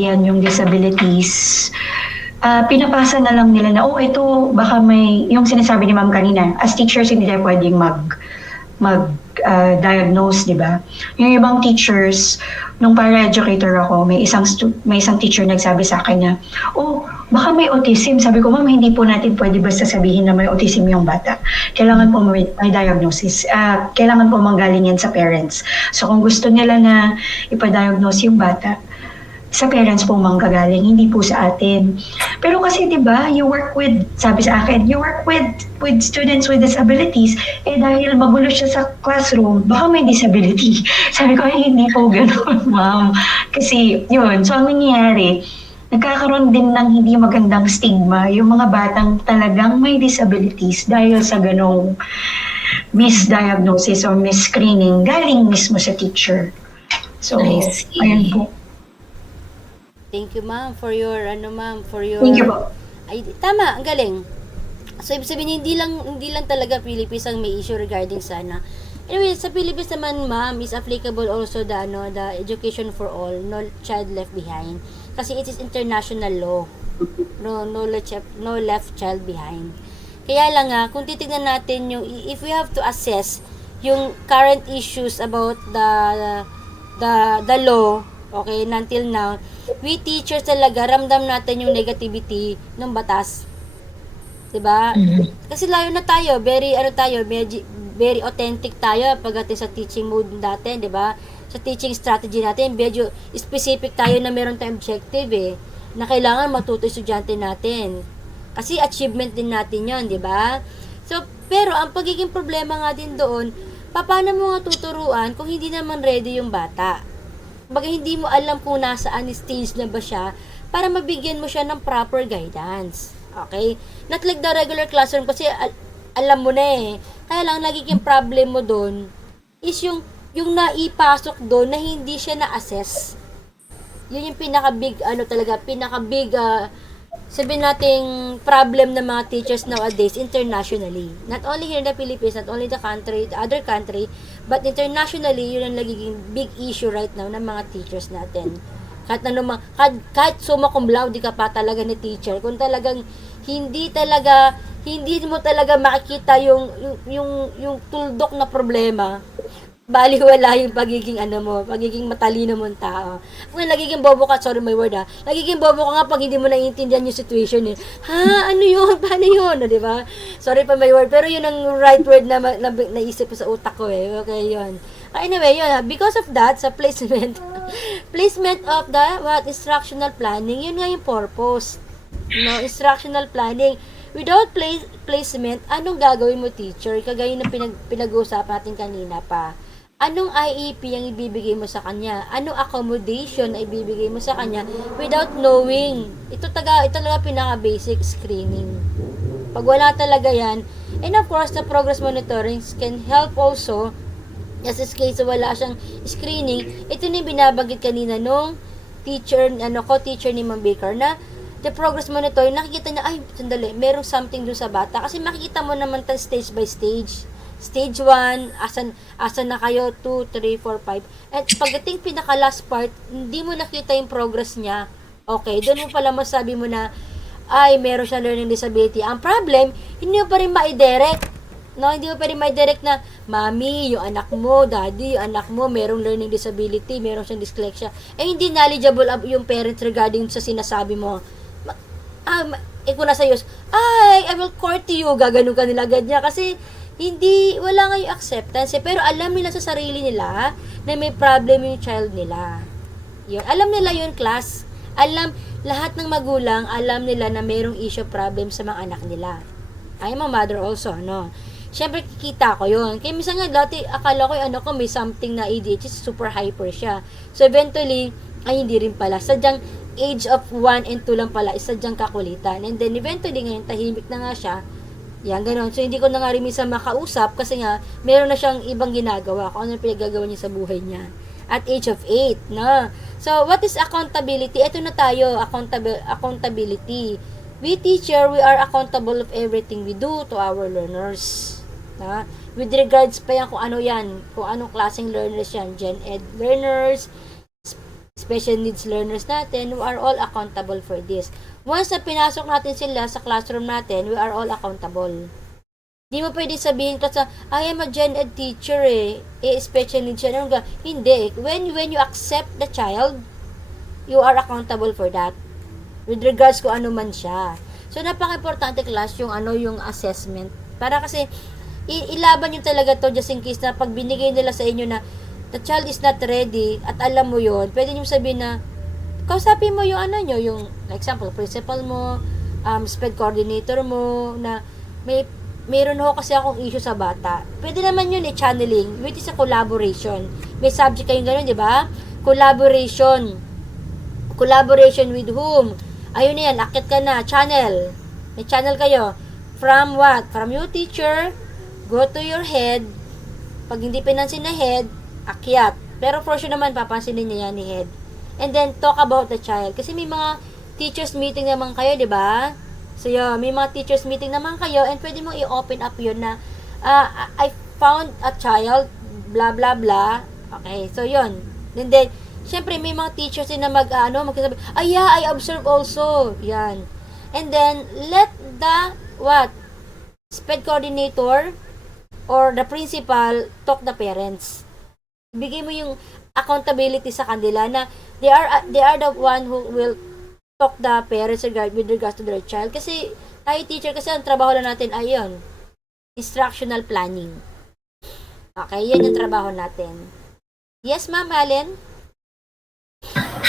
maintindihan yung disabilities, pinapasa na lang nila na, ito baka may, yung sinasabi ni ma'am kanina, as teachers hindi tayo pwedeng diagnose, di ba? Yung ibang teachers, nung para-educator ako, may isang teacher nagsabi sa akin na, baka may autism. Sabi ko, ma'am, hindi po natin pwede basta sabihin na may autism yung bata. Kailangan po may diagnosis. Kailangan po manggaling yan sa parents. So kung gusto nila na ipa-diagnose yung bata, sa parents po manggagaling, hindi po sa atin. Pero kasi 'di ba, sabi sa akin, you work with students with disabilities, dahil magulo siya sa classroom, baka may disability. Sabi ko, hindi po ganoon, ma'am. Kasi yun, so ang nangyayari, nagkakaroon din ng hindi magandang stigma yung mga batang talagang may disabilities dahil sa ganong misdiagnosis or mis-screening galing mismo sa teacher. So, ayun po. Thank you, ma'am, for your, Thank you po. Ay, tama, ang galing. So, ibig sabihin, hindi lang talaga Philippines ang may issue regarding sana. Anyway, sa Philippines naman, ma'am, is applicable also the education for all, no child left behind. Kasi it is international law. No left child behind. Kaya lang kung titignan natin yung, if we have to assess yung current issues about the law, okay, until now, we teachers talaga, ramdam natin yung negativity ng batas. Diba? Kasi layo na tayo, very authentic tayo pagdating sa teaching mode natin, diba? Sa teaching strategy natin, medyo specific tayo na meron tayong objective na kailangan matuto estudyante natin. Kasi achievement din natin yon, diba? So, pero ang pagiging problema nga din doon, paano mo nga tuturuan kung hindi naman ready yung bata? Baga hindi mo alam kung nasaan stage na ba siya para mabigyan mo siya ng proper guidance. Okay? Not like the regular classroom kasi alam mo na Kaya lang nagiging problem mo doon is yung naipasok doon na hindi siya na-assess. Yun yung pinaka-big sabihin nating problem ng mga teachers nowadays internationally. Not only here in the Philippines, not only the other country, but internationally, yun ang nagiging big issue right now ng mga teachers natin. Kahit summa cum laude ka pa talaga ni teacher, kung talagang hindi mo talaga makikita yung tuldok na problema, baliwala yung pagiging matalino mong tao. Kung nagiging bobo ka, sorry my word nagiging bobo ka nga pag hindi mo naiintindihan yung situation ano yun? Paano yun? Diba? Sorry pa my word, pero yun ang right word na naisip ko sa utak ko Okay, yun. Anyway, yun because of that, sa placement of the instructional planning, yun nga yung purpose. Instructional planning. Without placement, anong gagawin mo teacher? Kagaya na pinag-uusapan natin kanina pa. Anong IEP ang ibibigay mo sa kanya? Anong accommodation ang ibibigay mo sa kanya without knowing? Ito talaga pinaka-basic screening. Pag wala talaga yan, and of course, the progress monitoring can help also, just in case wala siyang screening, ito na yung binabanggit kanina nung teacher ni Ma'am Baker na the progress monitoring, nakikita niya, sandali, merong something dun sa bata. Kasi makikita mo naman stage by stage. Stage 1, asan na kayo, 2, 3, 4, 5. At pagdating pinaka-last part, hindi mo nakita yung progress niya. Okay, doon mo pala masabi mo na, meron siya learning disability. Ang problem, hindi mo pa rin ma-direct. Hindi mo pa rin ma-direct na, mami, yung anak mo, daddy, yung anak mo, merong learning disability, meron siyang dyslexia. Hindi knowledgeable yung parents regarding sa sinasabi mo. Kung nasa iyo, I will court you, gaganon ka nila agad niya. Kasi, wala nga yung acceptance pero alam nila sa sarili nila na may problem yung child nila. Yun. Alam nila yun, class. Lahat ng magulang, alam nila na mayroong issue problem sa mga anak nila. I'm a mother also, Siyempre, kikita ko yun. Kaya minsan nga, dati, akala ko yung anak ko may something na ADHD, super hyper siya. So, eventually, hindi rin pala. Sadyang, age of 1 and 2 lang pala, sadyang kakulitan. And then, eventually, ngayon, tahimik na nga siya. Yan, gano'n. So, hindi ko na nga rin minsan makausap kasi nga, meron na siyang ibang ginagawa kung ano yung pinagagawa niya sa buhay niya. At age of 8, So, what is accountability? Ito na tayo, accountability. We teacher, we are accountable of everything we do to our learners. With regards pa yan kung anong klaseng learners yan. Gen Ed learners, special needs learners natin, we are all accountable for this. Once na pinasok natin sila sa classroom natin, we are all accountable. Di mo pwede sabihin ka sa, I am a gen ed teacher special needs siya. Hindi. When you accept the child, you are accountable for that. With regards kung ano man siya. So, napaka-importante class yung yung assessment. Para kasi, ilaban nyo talaga to just in case na pag binigay nila sa inyo na the child is not ready at alam mo yon, pwede nyo sabihin na kausapin mo yung yung example, principal mo, SPED coordinator mo, na mayroon ho kasi akong issue sa bata. Pwede naman yun channeling, which is a collaboration. May subject kayong gano'n, di ba? Collaboration with whom? Ayun na yan, akit ka na, channel. May channel kayo. From what? From your teacher, go to your head. Pag hindi pinansin na head, akyat. Pero for sure naman, papansinin niya yan ni head. And then, talk about the child. Kasi may mga teachers meeting naman kayo, di ba? So, yun, may mga teachers meeting naman kayo and pwede mong i-open up yun na I found a child, blah, blah, blah. Okay, so yun. And then, syempre, may mga teachers din na magsasabi, yeah, I observe also. Yan. And then, let the, SPED coordinator or the principal talk the parents. Bigay mo yung accountability sa kanila na they are the one who will talk the parents with regards to their child. Kasi, tayo teacher, kasi ang trabaho lang natin ay yun, instructional planning. Okay, yan yung trabaho natin. Yes, Ma'am Allen?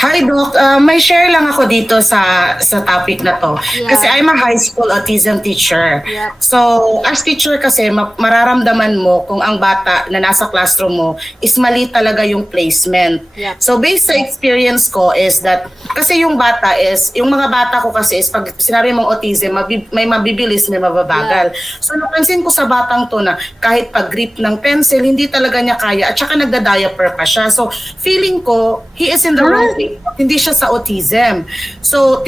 Hi, Doc. May share lang ako dito sa topic na to. Yeah. Kasi I'm a high school autism teacher. Yep. So, as teacher kasi, mararamdaman mo kung ang bata na nasa classroom mo is mali talaga yung placement. Yep. So, based sa experience ko is that, kasi yung mga bata ko kasi is, pag sinabi mong autism, may mabibilis, may mababagal. Yeah. So, napansin ko sa batang to na kahit pag-grip ng pencil, hindi talaga niya kaya at saka nagda-diaper pa siya. So, feeling ko, he is in the wrong place. Hindi siya sa autism. So,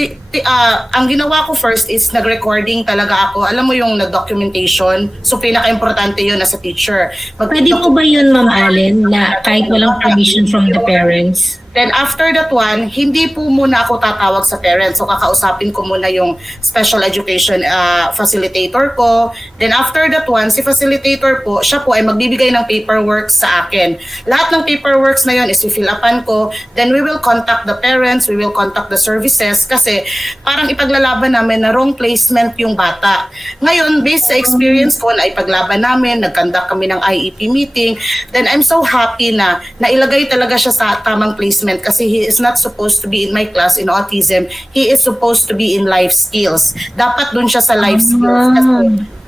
ang ginawa ko first is nag-recording talaga ako. Alam mo yung nag-documentation. So, pinaka-importante yun as a teacher. Pwede po ba yun, Ma'am Allen, na kahit walang permission from the parents? Then after that one, hindi po muna ako tatawag sa parents. So kakausapin ko muna yung special education facilitator ko. Then after that one, si facilitator po, siya po ay magbibigay ng paperwork sa akin. Lahat ng paperworks na yun is i-fill upan ko. Then we will contact the parents, we will contact the services kasi parang ipaglalaban namin na wrong placement yung bata. Ngayon, based sa experience ko na ipaglaban namin, nag-conduct kami ng IEP meeting, then I'm so happy na nailagay talaga siya sa tamang placement kasi he is not supposed to be in my class in autism. He is supposed to be in life skills. Dapat dun siya sa life skills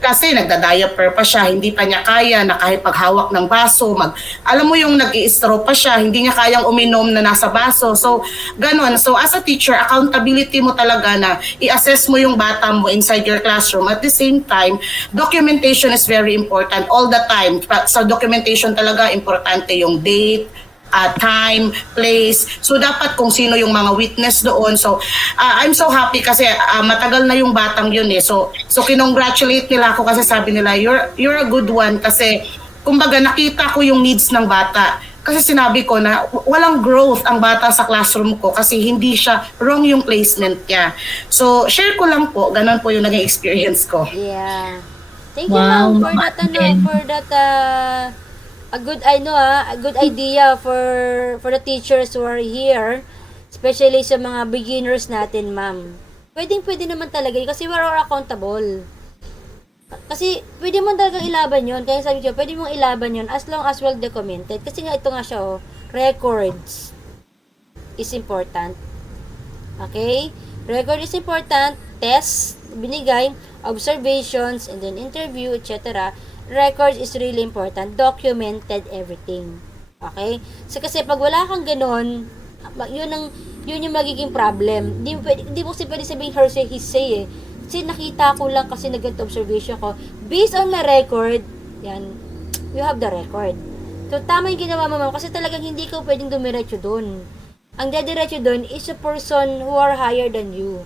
kasi nagda-diaper pa siya, hindi pa niya kaya na kahit paghawak ng baso, alam mo yung nag-i-straw pa siya, hindi niya kayang uminom na nasa baso. So, ganun. So, as a teacher, accountability mo talaga na i-assess mo yung bata mo inside your classroom. At the same time, documentation is very important all the time. Sa documentation talaga, importante yung date, time, place. So, dapat kung sino yung mga witness doon. So, I'm so happy kasi matagal na yung batang yun eh. So kinongratulate nila ako kasi sabi nila, you're a good one kasi, kumbaga, nakita ko yung needs ng bata. Kasi sinabi ko na walang growth ang bata sa classroom ko kasi hindi siya wrong yung placement niya. So, share ko lang po. Ganon po yung naging experience ko. Yeah. Thank you, Wow, Ma'am, for that a good idea for the teachers who are here, especially sa mga beginners natin, Ma'am. Pwede naman talaga kasi we're all accountable. Kasi pwede mo talaga ilaban yon. Kaya sabi ko, pwede mong ilaban yon as long as well documented. Kasi nga ito nga siya, records is important. Okay? Record is important. Test, binigay, observations, and then interview, etc. Records is really important. Documented everything. Okay? So, kasi pag wala kang ganon, yun yung magiging problem. Hindi mo kasi pwede sabihin her say, his say eh. Kasi nakita ko lang kasi nag-get observation ko. Based on my record, yan, you have the record. So, tama yung ginawa mo, ma'am. Kasi talagang hindi ka pwedeng dumiretso dun. Ang dediretso dun is a person who are higher than you.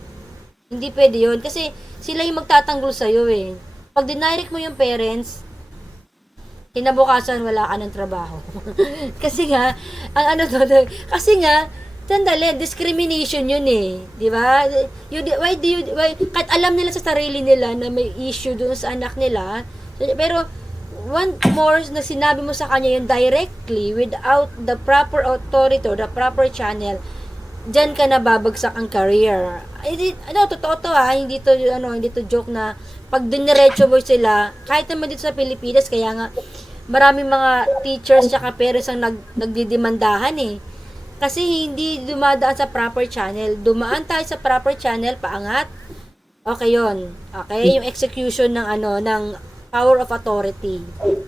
Hindi pwede yun. Kasi sila yung magtatanggol sa'yo eh. Pag dinirect mo yung parents, kinabukasan wala ka ng trabaho. Kasi nga, kasi nga, Sandali, discrimination yun eh. Di ba? Kahit alam nila sa sarili nila na may issue doon sa anak nila, pero one more na sinabi mo sa kanya yun directly without the proper authority or the proper channel, dyan ka na babagsak ang career. Totoo to ha, hindi to joke na pag diniretso mo sila, kahit naman dito sa Pilipinas, kaya nga maraming mga teachers at parents ang nagdidemandahan eh. Kasi hindi dumadaan sa proper channel. Dumaan tayo sa proper channel, paangat. Okay yon. Okay, yung execution ng power of authority.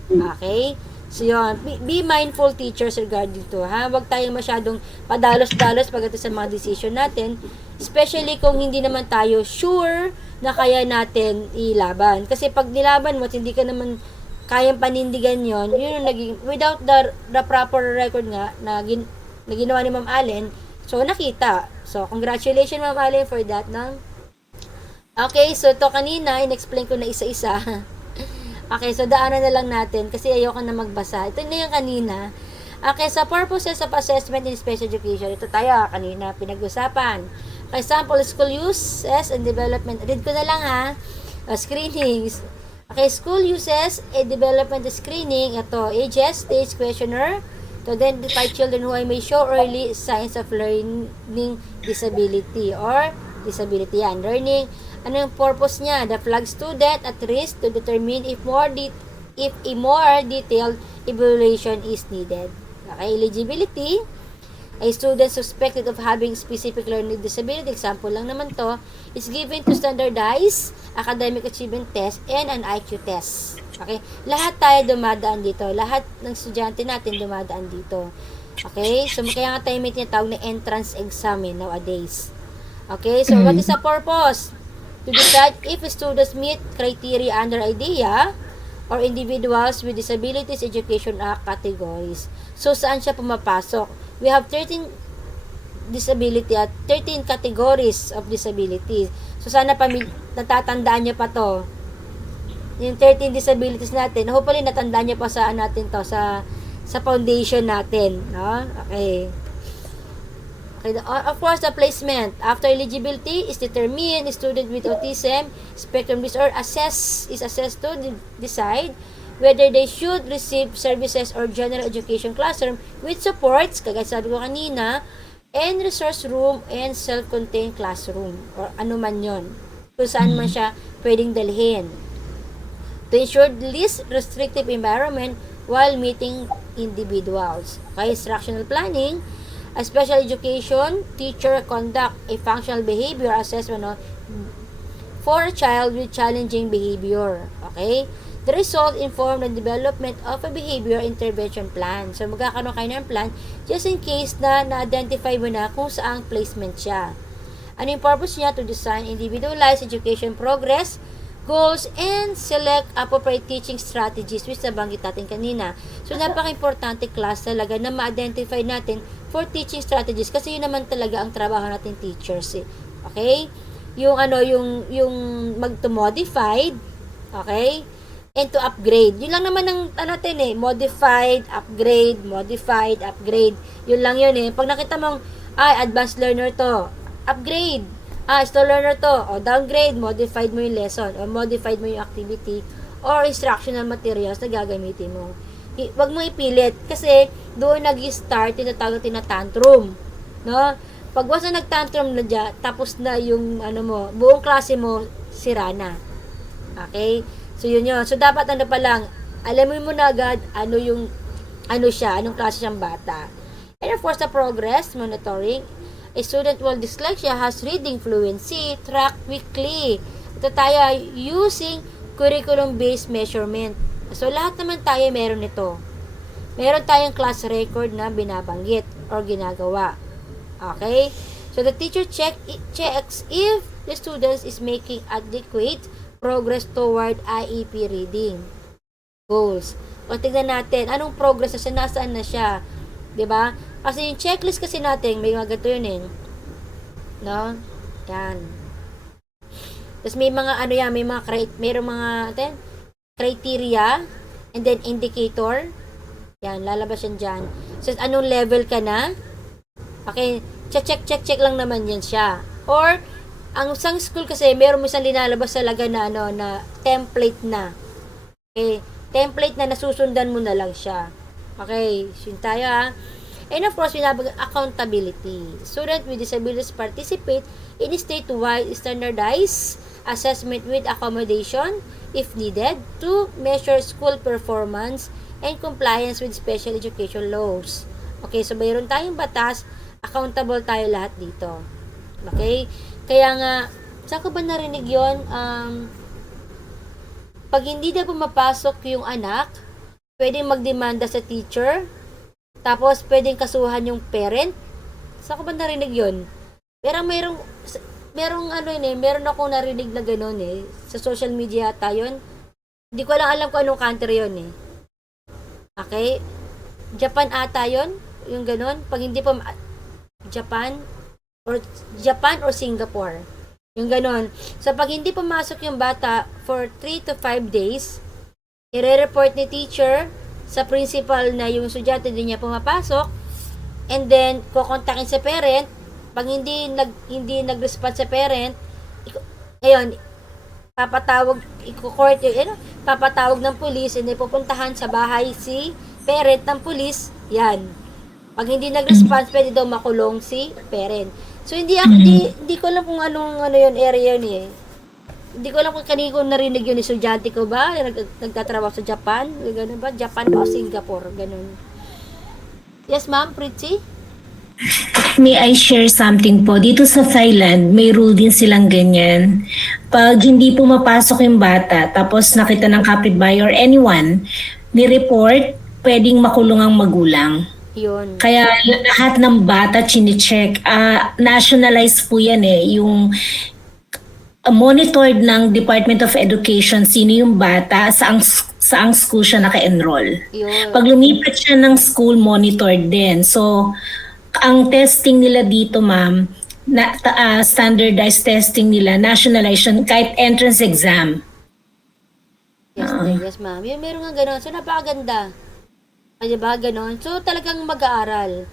Okay? So yun, be mindful teachers regarding to, ha? Huwag tayong masyadong padalos-dalos pagdating sa mga decision natin, especially kung hindi naman tayo sure na kaya natin ilaban. Kasi pag nilaban mo at hindi ka naman kayang panindigan yon, yun yung naging, without the proper record nga na ginawa ni Ma'am Allen, so nakita. So, congratulations Ma'am Allen for that. Okay, so to kanina, in-explain ko na isa-isa. Okay, so daanan na lang natin kasi ayoko na magbasa. Ito na yung kanina. Okay, sa purposes of assessment in special education, ito tayo kanina pinag-usapan. Okay, sample school uses and development. Read ko na lang ha. Screenings. Okay, school uses and development screening. Ito, ages, stage questionnaire, to identify children who may show early signs of learning disability or disability yan. Learning, ano yung purpose niya? The flag student at risk to determine if a more detailed evaluation is needed. Okay, eligibility, a student suspected of having specific learning disability, example lang naman to, is given to standardized academic achievement test and an IQ test. Okay? Lahat tayo dumadaan dito. Lahat ng estudyante natin dumadaan dito. Okay? So, kaya nga tayo may tinatawag na entrance exam nowadays. Okay? So, what is the purpose? To decide if students meet criteria under IDEA or Individuals with Disabilities Education Act categories. So, saan siya pumapasok? We have 13 disability at 13 categories of disabilities. So, sana natatandaan niyo pa to. Yung 13 disabilities natin, hopefully natandaan niyo pa saan natin to, sa foundation natin, no? Okay. Okay, of course, the placement after eligibility is determined. Student with autism spectrum disorder is assessed to decide whether they should receive services or general education classroom with supports, kagaya sabi ko kanina, and resource room and self-contained classroom or ano man yon, kung saan man siya pwedeng dalhin, to ensure the least restrictive environment while meeting individuals. Okay, instructional planning, a special education teacher conduct a functional behavior assessment for a child with challenging behavior. Okay? The result inform the development of a behavior intervention plan. So, magkakaroon kayo ng plan just in case na na-identify mo na kung saang placement siya. Ano yung purpose niya? To design individualized education progress, goals, and select appropriate teaching strategies which nabanggit natin kanina. So, napaka-importante class talaga na ma-identify natin for teaching strategies kasi yun naman talaga ang trabaho natin teachers eh. Okay? Yung mag-to-modified, okay? And to upgrade. Yun lang naman ang natin eh, modified, upgrade. Yun lang yun eh. Pag nakita mong advanced learner to, upgrade. Slow learner to, o downgrade, modified mo yung lesson, o modified mo yung activity, or instructional materials na gagamitin mo. Huwag mo ipilit, kasi doon nag-start, tinatantrum. No? Pag wasa nag-tantrum na dyan, tapos na yung, buong klase mo, sira na. Okay? So, yun yun. So, dapat pa lang, alamin mo na agad, anong klase siyang bata. And of course, the progress, monitoring, a student with dyslexia has reading fluency, track weekly. Ito tayo using curriculum-based measurement. So, lahat naman tayo meron nito. Meron tayong class record na binabanggit or ginagawa. Okay? So, the teacher checks if the student is making adequate progress toward IEP reading goals. O, tignan natin, anong progress na siya, nasaan na siya. 'Di ba? Kasi yung checklist kasi natin, may mga ganito yun eh. No? Yan. Tapos may mga mayroong mga criteria and then indicator. Yan, lalabas yan dyan. So, anong level ka na? Okay. check lang naman yan siya. Or, ang isang school kasi, meron mo isang linalabas talaga na, na template na. Okay? Template na nasusundan mo na lang siya. Okay? Yun tayo ha. And of course, we have accountability. Students with disabilities participate in statewide standardized assessment with accommodation, if needed, to measure school performance and compliance with special education laws. Okay, so mayroon tayong batas, accountable tayo lahat dito. Okay? Kaya nga, saan ko ba narinig yun? Pag hindi na pumapasok yung anak, pwedeng magdemanda sa teacher, tapos pwedeng kasuhan yung parent. Saan ko ba narinig yun? Pero merong meron akong narinig na gano'n sa social media ata yun. Hindi ko lang alam kung anong country yun Okay? Japan ata yun, yung gano'n. Pag hindi pa Japan or Singapore. Yung gano'n. So, pag hindi pumasok yung bata for 3 to 5 days, i-report ni teacher sa principal na yung estudyante din niya pumapasok, and then kukontakin sa parent. Pag hindi nag-respond sa parent, ngayon papatawag ng police, and then pupuntahan sa bahay si parent ng police. Yan. Pag hindi nag-response, pwede daw makulong si parent. So hindi ko alam kung anong yun area yun Hindi ko alam kung kanino ko narinig yun, estudyante ko ba? Nagtatrabaho sa Japan? Ganun ba? Japan o Singapore? Ganun. Yes, ma'am, Pritzi? May I share something po? Dito sa Thailand, may rule din silang ganyan. Pag hindi pumapasok yung bata, tapos nakita ng kapitbahay or anyone, ni-report, pwedeng makulong ang magulang. Yun. Kaya lahat ng bata chine-check. Nationalized po yan yung monitored ng Department of Education sino yung bata, saang school siya naka-enroll. Yun. Pag lumipat siya ng school, monitored din. So, ang testing nila dito, ma'am, standardized testing nila, nationalization, kahit entrance exam. Yes, ma'am. Yun, meron nga gano'n. So, napakaganda. Ay, diba? Gano'n. So, talagang mag-aaral.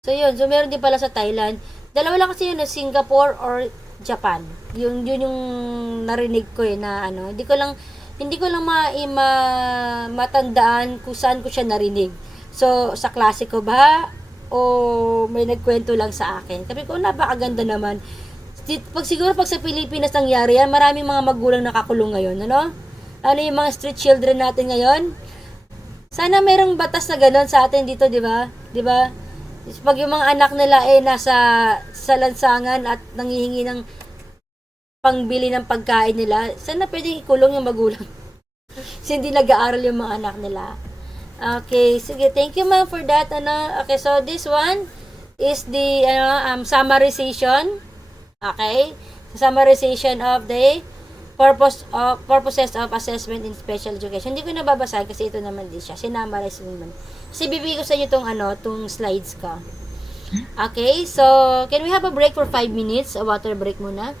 So, yun. So, meron din pala sa Thailand. Dalawa lang kasi yun, Singapore or Japan. Yun yung narinig ko na Hindi ko lang matandaan kung saan ko siya narinig. So, sa klase ko ba? O may nagkwento lang sa akin? Sabi ko, napakaganda naman. Siguro pag sa Pilipinas nangyari yan, maraming mga magulang nakakulong ngayon. Ano yung mga street children natin ngayon? Sana mayroong batas na gano'n sa atin dito, di ba? Di ba? Pag yung mga anak nila nasa lansangan at nanghihingi ng pangbili ng pagkain nila, sana pwedeng ikulong yung magulang. Kasi hindi nag-aaral yung mga anak nila. Okay, sige, thank you ma'am for that. Okay, so this one is the summarization. Okay? Summarization of the purposes of assessment in special education. Hindi ko nababasahin kasi ito naman din siya. Sinamarize naman. Kasi bibigay ko sa inyo tong slides ko. Okay, so can we have a break for 5 minutes? A water break muna.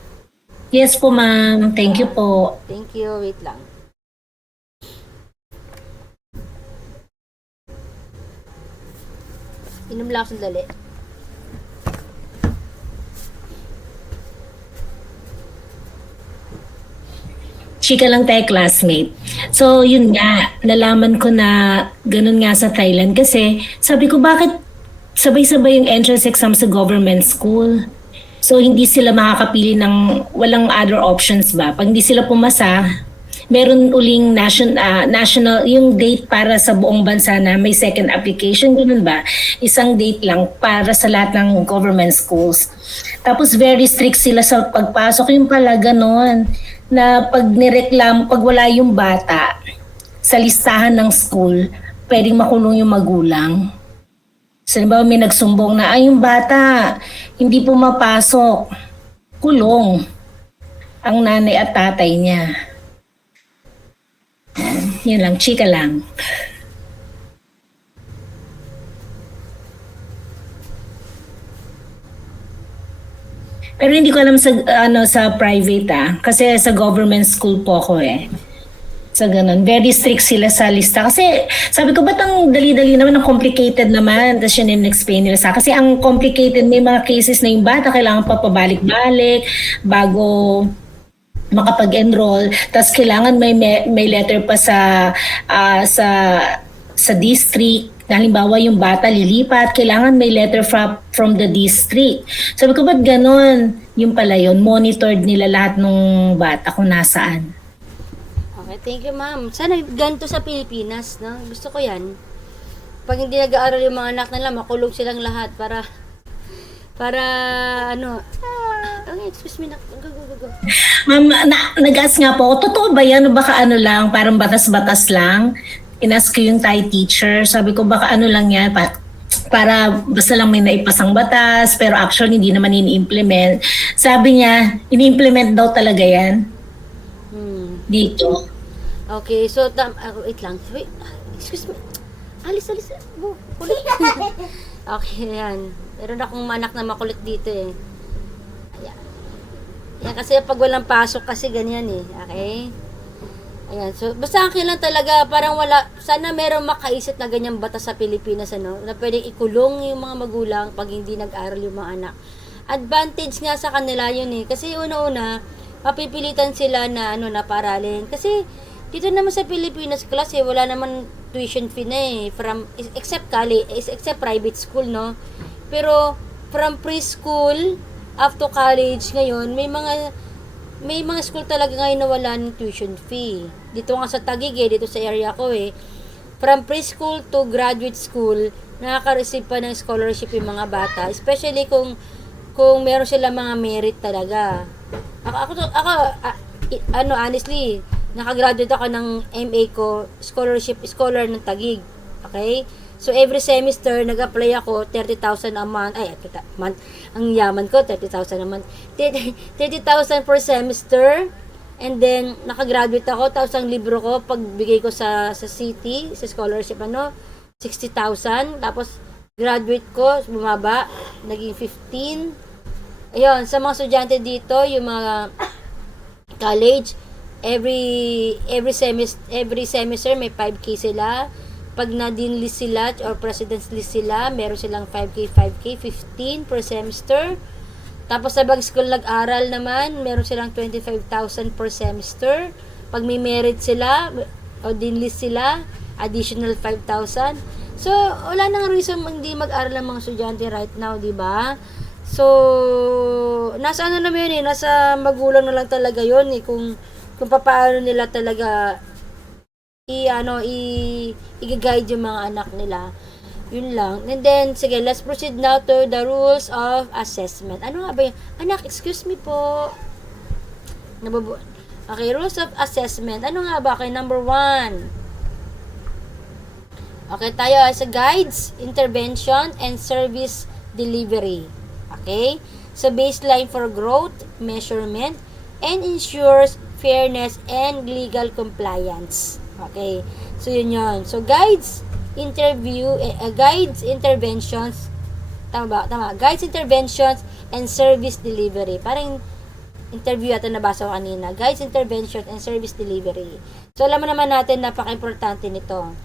Yes po, ma'am. Thank you po. Thank you. Wait lang. Inom lang ako sandali. Chika lang tayo, classmate. So, yun nga, nalaman ko na ganun nga sa Thailand kasi sabi ko, bakit sabay-sabay yung entrance exam sa government school? So, hindi sila makakapili ng walang other options ba? Pag hindi sila pumasa, meron uling national, yung date para sa buong bansa na may second application, ganun ba? Isang date lang para sa lahat ng government schools. Tapos very strict sila sa pagpasok, yung pala ganun, na pag wala yung bata sa listahan ng school, pwedeng makulong yung magulang. So, diba, may nagsumbong na, yung bata, hindi pumapasok, kulong ang nanay at tatay niya. Yun lang, chika lang. Pero hindi ko alam sa sa private kasi sa government school po ako Sa ganun. Very strict sila sa lista. Kasi sabi ko, ba't ang dali-dali naman, ang complicated naman? Tapos yun yung explain nila sa akin. Kasi ang complicated, may mga cases na yung bata, kailangan pa pabalik-balik bago makapag-enroll. Tapos kailangan may letter pa sa district. Halimbawa yung bata lilipat, kailangan may letter from the district. Sabi ko, ba't ganon? Yung pala yun, monitored nila lahat ng bata kung nasaan. Okay, thank you, ma'am. Sana ganito sa Pilipinas, no? Gusto ko yan. Pag hindi nag-aaral yung mga anak nila, makulong silang lahat para excuse me, go. Ma'am, nag-ask nga po ako, totoo ba yan o baka ano lang, parang batas-batas lang? Inask ko yung Thai teacher, sabi ko baka ano lang yan, para basta lang may naipasang batas, pero actually hindi naman ini-implement. Sabi niya, ini-implement daw talaga yan dito. Okay, so, wait lang. Wait, excuse me. Alis. Kulit. Okay, yan. Meron akong anak na makulit dito eh. Ayan. Yan, kasi pag walang pasok kasi ganyan eh. Okay? Ayan, so, basta akin lang talaga, parang wala, sana meron makaisip na ganyang batas sa Pilipinas, ano, na pwedeng ikulong yung mga magulang pag hindi nag-aral yung mga anak. Advantage nga sa kanila yun eh. Kasi una-una, mapipilitan sila na, na paralin. Kasi, dito naman sa Pilipinas klase, wala naman tuition fee na eh. Except private school, no? Pero, from preschool, up to college ngayon, may mga school talaga ngayon na wala ng tuition fee. Dito nga sa Taguig dito sa area ko eh. From preschool to graduate school, nakaka-receive pa ng scholarship yung mga bata. Especially kung meron sila mga merit talaga. Honestly, nakagraduate ako ng MA ko, scholar ng Taguig. Okay? So, every semester, nag-apply ako, 30,000 a month. Ang yaman ko, 30,000 a month. 30,000 per semester. And then, nakagraduate ako, tapos ang libro ko, pagbigay ko sa city, sa scholarship, 60,000. Tapos, graduate ko, bumaba, naging 15. Ayun, sa mga estudyante dito, yung mga college, every semester may 5K sila. Pag na-dean list sila or president's list sila, meron silang 5K, 15 per semester. Tapos sa bag school nag-aral naman, meron silang 25,000 per semester. Pag may merit sila o dean list sila, additional 5,000. So, wala nang reason hindi mag-aral ang mga estudyante right now, di ba? So, nasa naman yun eh, nasa magulang na lang talaga yun eh, kung paano nila talaga i-guide yung mga anak nila. Yun lang. And then, sige, let's proceed now to the rules of assessment. Ano nga ba yun? Anak, excuse me po. Okay, rules of assessment. Ano nga ba? Okay, number 1. Okay, tayo sa guides, intervention, and service delivery. Okay? So, baseline for growth, measurement, and ensures fairness and legal compliance. Okay. So, yun. So, guides, interventions, tama. Guides, interventions, and service delivery. Parang interview ata nabasa ko kanina. Guides, interventions, and service delivery. So, alam mo naman natin, napaka-importante nito.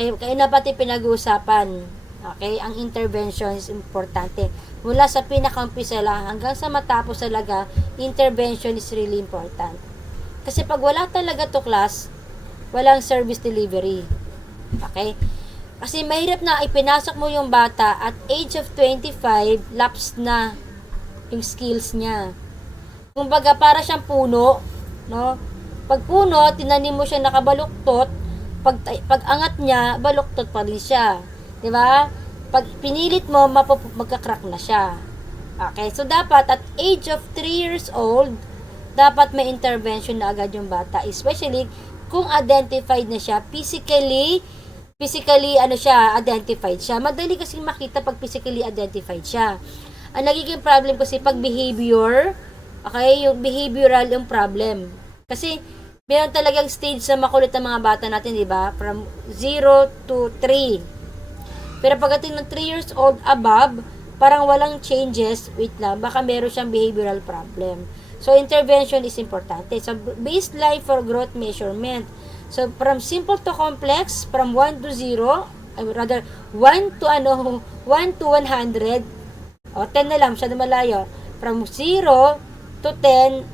Kaya na pati pinag-uusapan. Okay? Ang intervention is importante. Mula sa pinaka-umpisa lang hanggang sa matapos talaga, intervention is really important. Kasi pag wala talaga to class, walang service delivery. Okay? Kasi mahirap na ipinasok mo yung bata at age of 25, lapse na yung skills niya. Kumbaga, para siyang puno, no? Pag puno, tinanim mo siya nakabaluktot, pag angat niya, baluktot pa rin siya. 'Di ba? Pag pinilit mo, magka-crack na siya. Okay? So, dapat at age of 3 years old, dapat may intervention na agad yung bata. Especially, kung identified na siya, physically identified siya. Madali kasi makita pag physically identified siya. Ang nagiging problem kasi pag behavior, okay, yung behavioral yung problem. Kasi, meron talagang stage sa makulit ng mga bata natin, di ba? From 0 to 3. Pero pagdating ng 3 years old above, parang walang changes, wait lang, baka meron siyang behavioral problem. So, intervention is importante. So, baseline for growth measurement. So, from simple to complex, from 1 to 0, rather, 1 to 1 to 100, o 10 na lang, siya na malayo. From 0 to 10,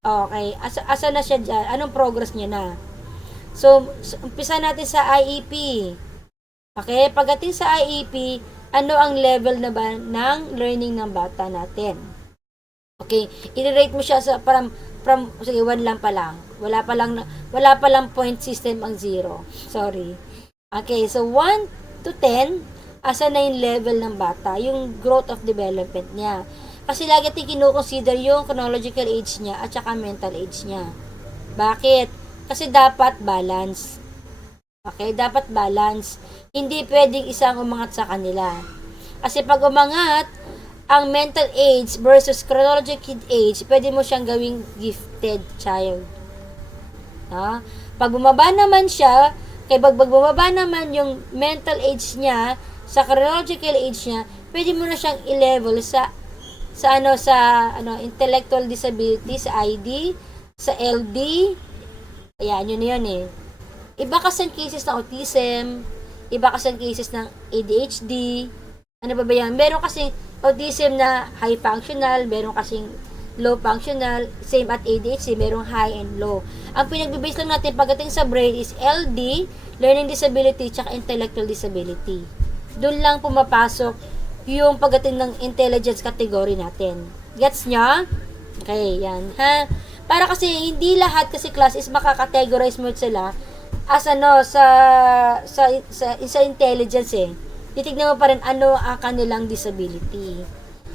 okay, asa na siya dyan? Anong progress niya na? So, umpisa natin sa IEP. Okay, pagdating sa IEP, ano ang level na ba ng learning ng bata natin? Okay, i-rate mo siya sa sige, 1 lang pa lang. Wala pa lang point system ang 0. Sorry. Okay, so 1 to 10, asa na yung level ng bata, yung growth of development niya. Kasi lagi natin kino-consider yung chronological age niya at saka mental age niya. Bakit? Kasi dapat balance. Okay, dapat balance. Hindi pwedeng isang umangat sa kanila. Kasi pag umangat, ang mental age versus chronological age, pwede mo siyang gawing gifted child. Ha? Pag bumaba naman siya, pag bumaba naman yung mental age niya sa chronological age niya, pwede mo na siyang i-level sa intellectual disability, sa ID, sa LD. Ayan, yun eh. Iba kasi ang cases ng autism, iba kasi ang cases ng ADHD. Ano ba yan? Meron kasing autism na high functional, meron kasing low functional, same at ADHD, merong high and low. Ang pinagbe-base lang natin pagdating sa brain is LD, learning disability, tsaka intellectual disability. Doon lang pumapasok yung pagdating ng intelligence category natin. Gets nyo? Okay, yan. Ha? Para kasi hindi lahat kasi class is makakategorize mo sila as sa intelligence eh. Titignan mo pa rin ano ang kanilang disability.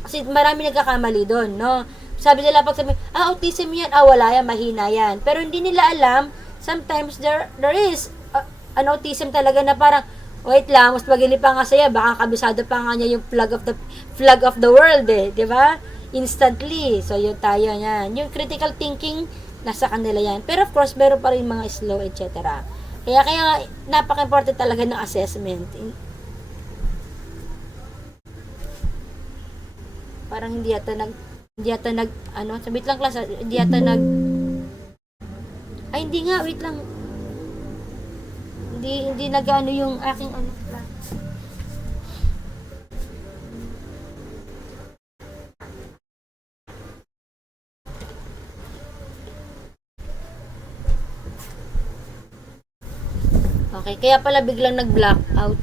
Kasi marami nagkakamali doon, no? Sabi nila pag sabi, autism yan, wala yan, mahina yan. Pero hindi nila alam, sometimes there is an autism talaga na parang, wait lang, mas pagili pa nga saya, baka kabisado pa nga niya yung flag of the world eh, di ba? Instantly. So, yun tayo yan. Yung critical thinking, nasa kanila yan. Pero of course, meron pa rin mga slow, etc. Kaya napaka-important talaga ng assessment. Parang hindi yata nag wait lang class, hindi yata hindi nga, wait lang. Hindi nag-ano yung aking class. Okay, kaya pala biglang nag-black out.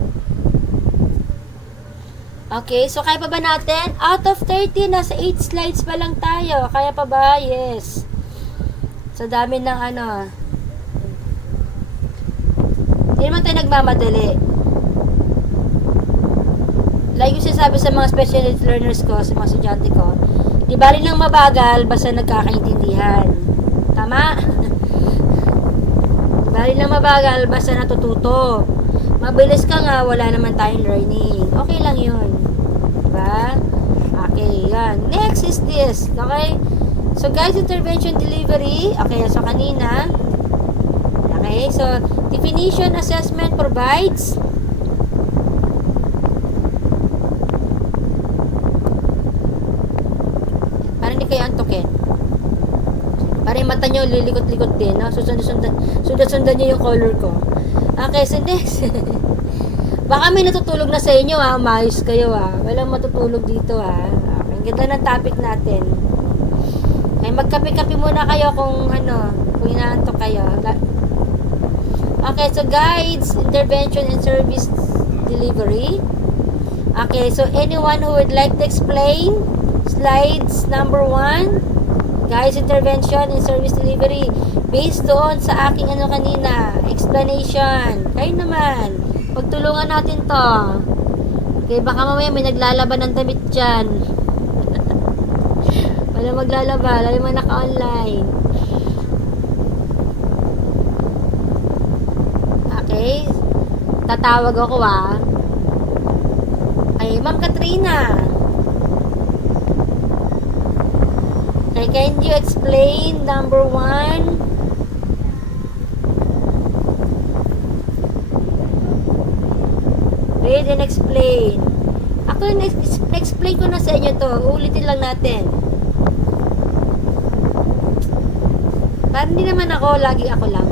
Okay, so kaya pa ba natin? Out of 30, nasa 8 slides pa lang tayo. Kaya pa ba? Yes. So, dami ng Hindi naman tayo nagmamadali. Like yung sinasabi sa mga special needs learners ko, sa mga estudyante ko, di bali lang mabagal, basta nagkakaintindihan. Tama? Di bali lang mabagal, basta natututo. Mabilis ka nga, wala naman tayong learning. Okay lang yun. Diba? Okay, yan. Next is this. Okay? So, guys, intervention delivery. Okay, so kanina. Okay, so, definition assessment provides parang hindi kayo antokin. Parang yung mata nyo lilikot-likot din, no? Sundan nyo yung color ko. Okay, so next. Baka may natutulog na sa inyo, Umayos kayo, Walang matutulog dito, Okay, ang ganda ng topic natin. Okay, magkape-kape muna kayo kung inaantok kayo. Okay, so guides, intervention and service delivery. Okay, so anyone who would like to explain slides number 1, guides, intervention and service delivery. Based doon sa aking kanina, explanation. Kayo naman, pagtulungan natin to. Okay, baka mamaya may naglalaban ng damit dyan. Wala maglalaba, lalo mga naka-online. Okay, tatawag ako Ay, Ma'am Katrina. Okay, can you explain number 1? Read and explain. Ako, explain ko na sa inyo to. Ulitin lang natin. Parang hindi naman ako, lagi ako lang.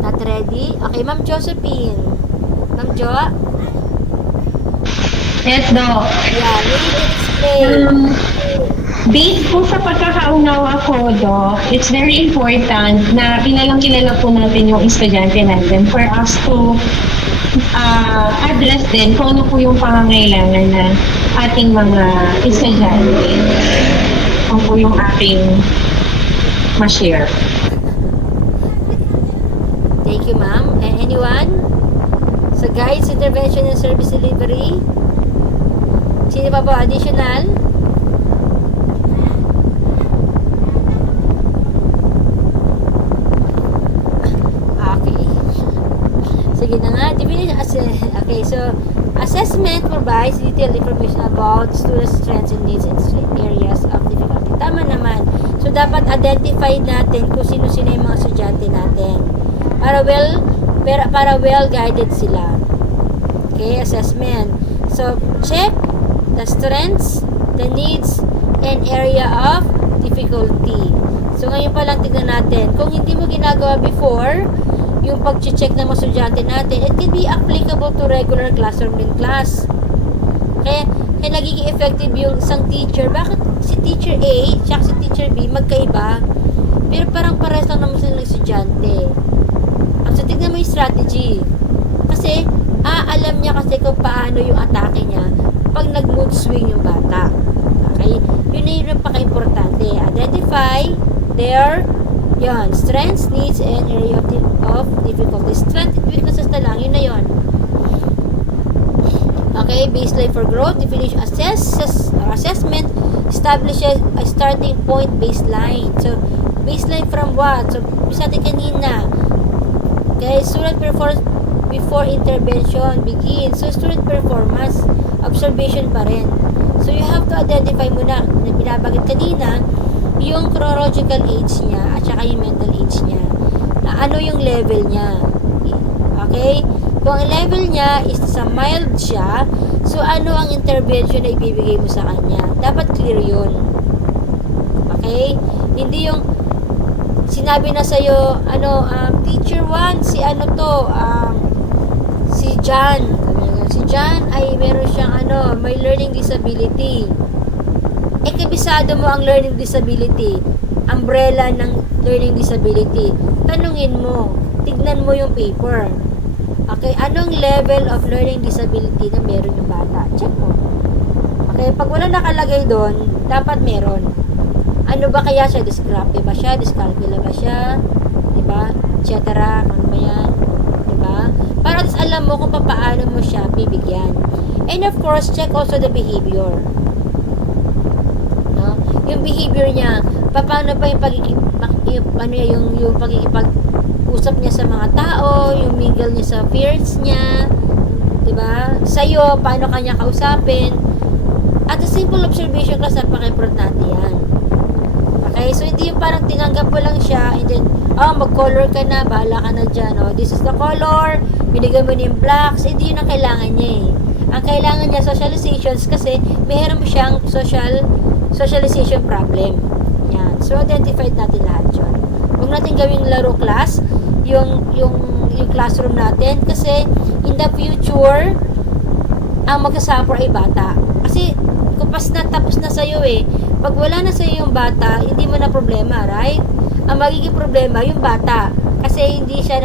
Not ready? Okay, Ma'am Josephine. Ma'am Jo? Yes, Doc. Yeah, you need to explain. Based po sa pagkakaunawa ko, Doc, it's very important na kilalang-kilala po natin yung estudyante natin for us to address din kung ano po yung pangangailangan na ating mga estudyante. Kung po yung ating ma-share. Thank you, ma'am. Anyone? Sa guides, intervention and service delivery? Sino pa po? Additional? Okay. Sige na nga. Okay, so assessment provides detailed information about students' strengths and needs and areas of difficulty. Tama naman. So, dapat identify natin kung sino-sino yung mga estudyante natin. Para well-guided sila. Okay, assessment. So, check the strengths, the needs, and area of difficulty. So, ngayon pa lang tignan natin. Kung hindi mo ginagawa before, yung pag-check ng mga estudyante natin, it can be applicable to regular classroom din class. Kaya nagiging effective yung isang teacher. Bakit si teacher A at si teacher B magkaiba? Pero parang pares lang naman sila ng estudyante. So, tignan mo yung strategy. Kasi, alam niya kasi kung paano yung atake niya pag nag-mood swing yung bata. Okay? Yun na yung napaka-importante. Identify their strengths, needs, and area of difficulty. Strength and weaknesses na lang. Yun na yun. Okay? Baseline for growth. Definition. Assessment establishes a starting point baseline. So, baseline from what? So, bisa natin kanina. Okay? Student performance before intervention begins. So, student performance, observation pa rin. So, you have to identify muna, na binabagit kanina, yung chronological age niya at saka yung mental age niya. Na ano yung level niya. Okay? Kung ang level niya is sa mild siya, so ano ang intervention na ibibigay mo sa kanya? Dapat clear yun. Okay? Hindi yung sinabi na sa'yo, teacher 1, si si John. Si John ay meron siyang may learning disability. Kabisado mo ang learning disability, umbrella ng learning disability. Tanungin mo, tignan mo yung paper. Okay, anong level of learning disability na meron yung bata? Check mo. Okay, pag wala nakalagay doon, dapat meron. Ano ba kaya siya? Dysgraphia ba siya? Dyscalculia ba siya? Diba? Et cetera. Ano ba yan? Diba? Para alam mo kung paano mo siya bibigyan. And of course, check also the behavior. No? Yung behavior niya, paano ba yung pagkikipag-usap niya sa mga tao, yung mingle niya sa peers niya, diba? Sa'yo, paano kanya kausapin. At the simple observation class, napaka-importante yan. Okay, so hindi yung parang tinanggap mo lang siya and then, mag-color ka na, bahala ka na dyan. This is the color, binigay mo na yung blacks, hindi yun ang kailangan niya eh. Ang kailangan niya, socializations, kasi meron mo siyang socialization problem. Yan. So, identified natin lahat yun. Huwag natin gawing laro class, yung classroom natin, kasi in the future, ang magkasuffer ay bata. Kasi, kupas na, tapos na sa'yo eh. Pag wala na sa'yo yung bata, hindi mo na problema, right? Ang magiging problema, yung bata. Kasi hindi siya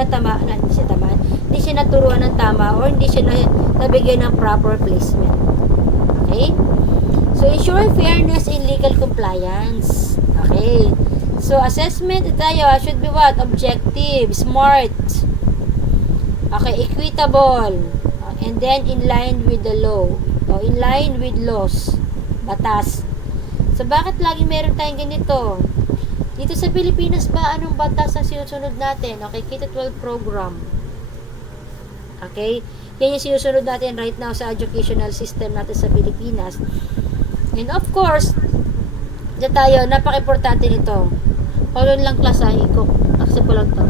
hindi siya naturuan ng tama or hindi siya nabigyan ng proper placement. Okay? So, ensure fairness in legal compliance. Okay? So, assessment tayo should be what? Objective, smart. Okay, equitable. And then, in line with the law. O, in line with laws. Batas. So, bakit lagi meron tayong ganito? Dito sa Pilipinas ba, anong batas ang sinusunod natin? Okay, K-12 program. Okay? Yan yung sinusunod natin right now sa educational system natin sa Pilipinas. And of course, dyan tayo, napaka-importante nito. Follow lang class accept ko lang to.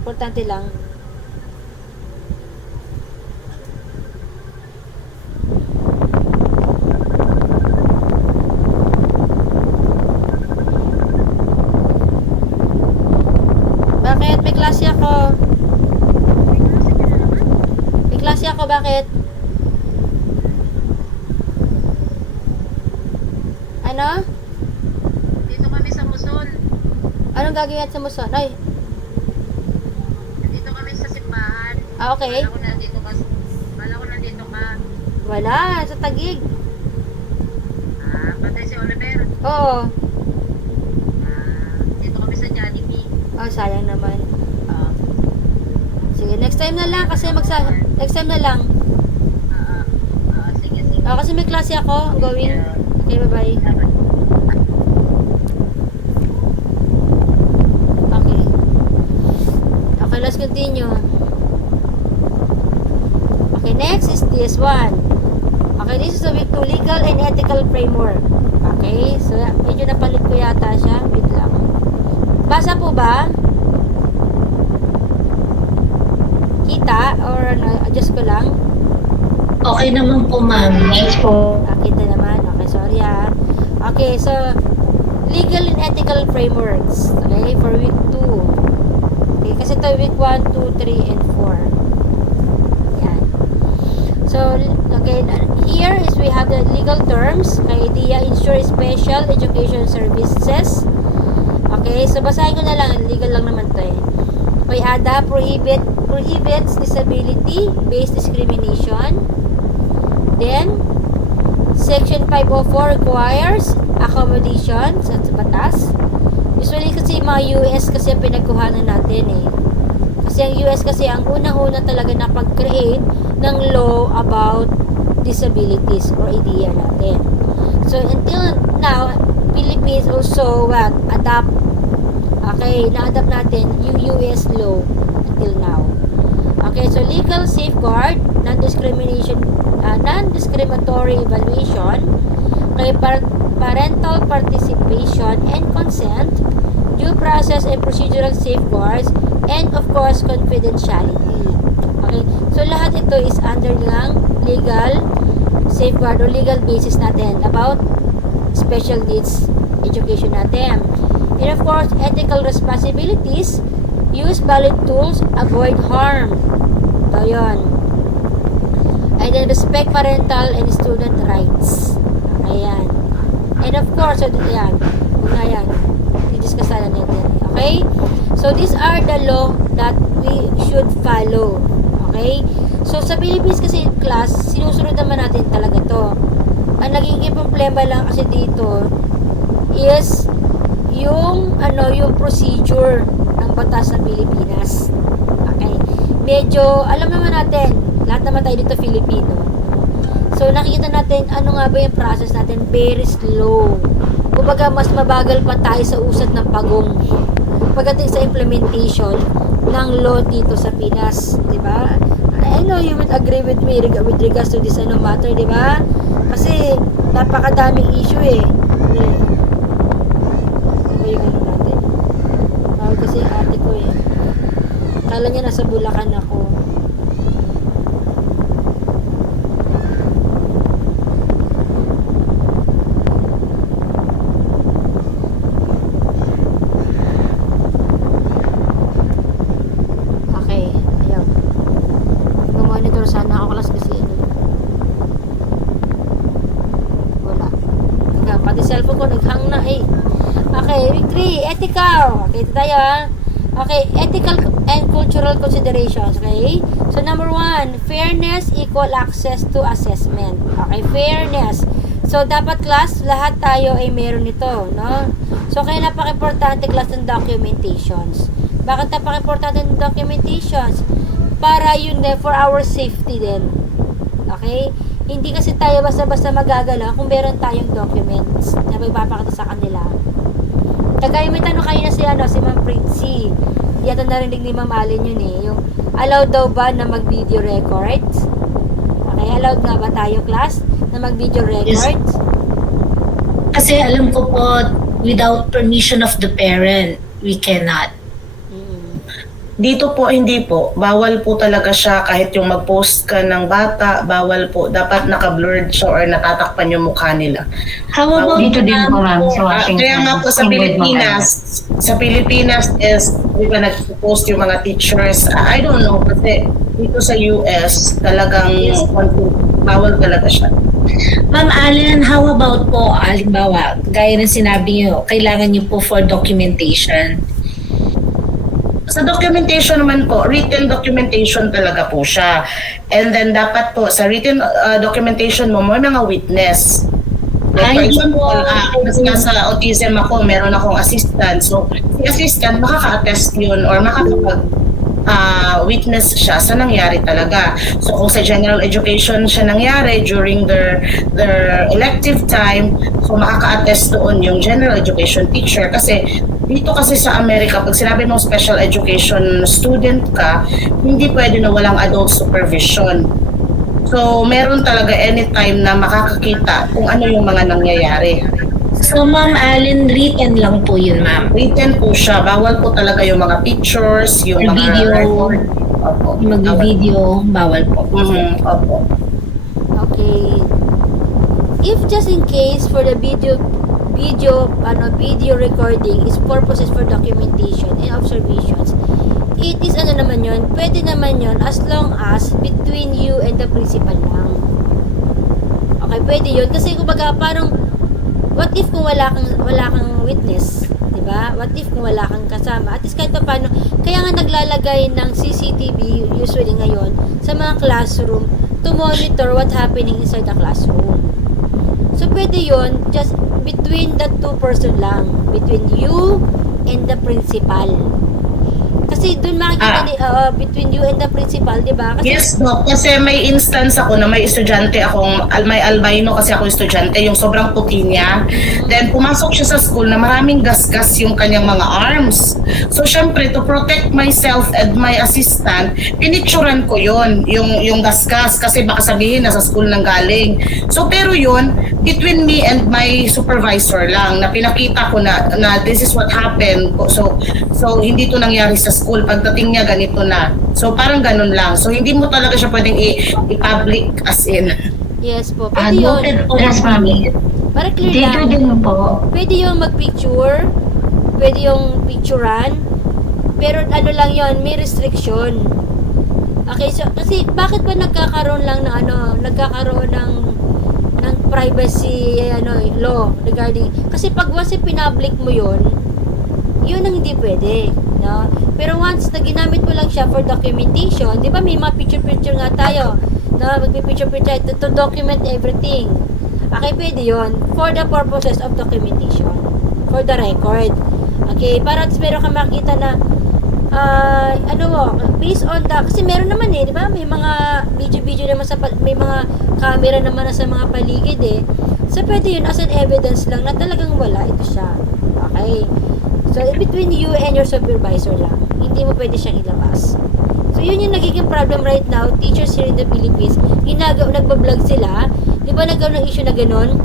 Importante lang. Bakit? Ano? Dito kami sa Muson. Anong gagawin natin sa Muson? Ay, Nandito kami sa simbahan. okay. Kala ko nandito ka. Kala ko nandito ka. Wala, sa Taguig. Patay si Oliver. Oo. Dito kami sa Jollibee. Oh, sayang naman. Sige, next time na lang kasi next time na lang. Sige, sige. Kasi may klase ako, going. Okay, bye-bye. Okay. Okay, let's continue. Okay, next is this one. Okay, this is the week 2 legal and ethical framework. Okay, so medyo napalit ko yata siya. Wait lang. Basa po ba? Kita? Or adjust ko lang? Okay naman po, ma'am. Yes po. Kita naman. Okay, sorry ah. Okay, so legal and ethical frameworks. Okay, for week 2. Okay, kasi ito week 1, 2, 3, and 4. Yan. So, okay, here is we have the legal terms. Okay, DIA ensure special education services. Okay, so basahin ko na lang. Legal lang naman to eh. Okay, ADA prohibits disability-based discrimination. Then, Section 504 requires accommodation sa batas. Usually kasi yung mga US kasi pinagkuhanan natin eh. Kasi ang US kasi ang unang-una talaga na pag-create ng law about disabilities or idea natin. So, until now, Philippines also adapt. Okay, na-adapt natin yung US law until now. Okay, so legal safeguard, non-discriminatory evaluation, okay, parental participation and consent, due process and procedural safeguards, and of course, confidentiality. Okay, so lahat ito is under ng legal safeguard or legal basis natin about special needs education natin. And of course, ethical responsibilities, use valid tools, avoid harm. So, yun. And then, respect parental and student rights. Ayan. And of course, so, yan. Ayan. I-discuss na natin. Okay? So, these are the law that we should follow. Okay? So, sa Philippines kasi class, sinusunod naman natin talaga to. Ang nagiging problema lang kasi dito is yung procedure ng batas ng Pilipinas. Okay. Medyo alam naman natin, lahat naman tayo dito Filipino. So nakikita natin ano nga ba yung process natin, very slow. Kumbaga mas mabagal pa tayo sa usad ng pagong pagdating sa implementation ng law dito sa Pinas, di ba? I know you would agree with me with regards to this matter, di ba? Kasi napakadaming issue eh. Yung natin. Kasi ate ko eh. Kala niya nasa Bulacan ako. Okay, ayaw. Mag-monitor sana ako class kasi wala. Pati cellphone ko naghang na eh. Okay, week 3, ethical. Okay, ito tayo ha. Okay, ethical and cultural considerations. Okay, so number 1, fairness, equal access to assessment. Okay, fairness. So, dapat class, lahat tayo ay meron nito, no? So, kaya napaka-importante class ng documentations. Bakit napaka-importante ng documentations? Para yun din, for our safety din. Okay? Hindi kasi tayo basta-basta magagala kung meron tayong documents na may papakita sa kanila. Kagaya may tanong kayo na si Ma'am Pritzy. Hindi yata narinig ni Ma'am Allen yun eh. Yung allowed daw ba na mag-video records? Okay, allowed nga ba tayo class na mag-video records? Kasi alam ko po, without permission of the parent, we cannot. Dito po, hindi po. Bawal po talaga siya kahit yung mag-post ka ng bata, bawal po. Dapat naka-blurred siya or natatakpan yung mukha nila. How about Dito din po ma'am sa Washington. Kaya nga po sa Pilipinas is, di ba nag-post yung mga teachers? I don't know kasi dito sa US, talagang bawal talaga siya. Ma'am Allen, how about po, halimbawa, gaya ng sinabi niyo, kailangan niyo po for documentation. Sa documentation naman po, written documentation talaga po siya. And then dapat po sa written documentation mo, may mga witness. Like, for Ay, example, po. kasi nga sa autism ako, meron akong assistant. So, si assistant, makaka-attest yun or witness siya sa nangyari talaga. So kung sa general education siya nangyari during their elective time, so makaka-attest doon yung general education teacher. Kasi dito kasi sa Amerika, pag sinabi mong special education student ka, hindi pwede na walang adult supervision. So meron talaga anytime na makakakita kung ano yung mga nangyayari. So Ma'am Allen, written lang po yun, ma'am. Written po siya. Bawal po talaga yung mga pictures, yung mga Video. record. Opo. Mag-video, bawal po. Opo. Okay. If just in case for the video recording is purposes for documentation and observations, it is naman yun, pwede naman yun as long as between you and the principal lang. Okay, pwede yun. Kasi kumbaga parang what if kung wala kang witness, 'di ba? What if kung wala kang kasama? At least kahit paano, kaya nga naglalagay ng CCTV usually ngayon sa mga classroom to monitor what happening inside the classroom. So pwede 'yon just between the two person lang, between you and the principal. Kasi doon makikita between you and the principal, 'di ba? Kasi Yes, Doc. Kasi may instance ako na may estudyante akong, may albino kasi ako estudyante, yung sobrang puti niya. Then, pumasok siya sa school na maraming gasgas yung kanyang mga arms. So, syempre, to protect myself and my assistant, pinicturan ko yung gasgas, kasi baka sabihin na sa school nang galing. So, pero yun, between me and my supervisor lang, na pinakita ko na this is what happened. So hindi to nangyari sa school. Pagdating niya, ganito na. So, parang ganun lang. So, hindi mo talaga siya pwedeng i-public as in. yes po, pwede 'yun. Noted po. Yes, ma'am. Para clear Dito lang. din po. Pwede yung magpicture, pwede yung picturean, pero ano lang yon, may restriction. Okay, so kasi bakit ba nagkakaroon ng privacy law regarding, kasi pag once pinablik mo yun ang hindi pwede, no? Pero once na ginamit mo lang siya for documentation, di ba may mga picture nga tayo, no? Magpipicture to document everything. Okay, pwede yun for the purposes of documentation, for the record. Okay, para meron kang makita na based on the, kasi meron naman di ba? May mga video naman may mga camera naman sa mga paligid So pwede yun as an evidence lang na talagang wala ito siya. Okay. So between you and your supervisor lang. Hindi mo pwede siyang ilabas. So yun yung nagiging problem right now. Teachers here in the Philippines, nagbablog sila. Di ba nagkaroon ng issue na ganun?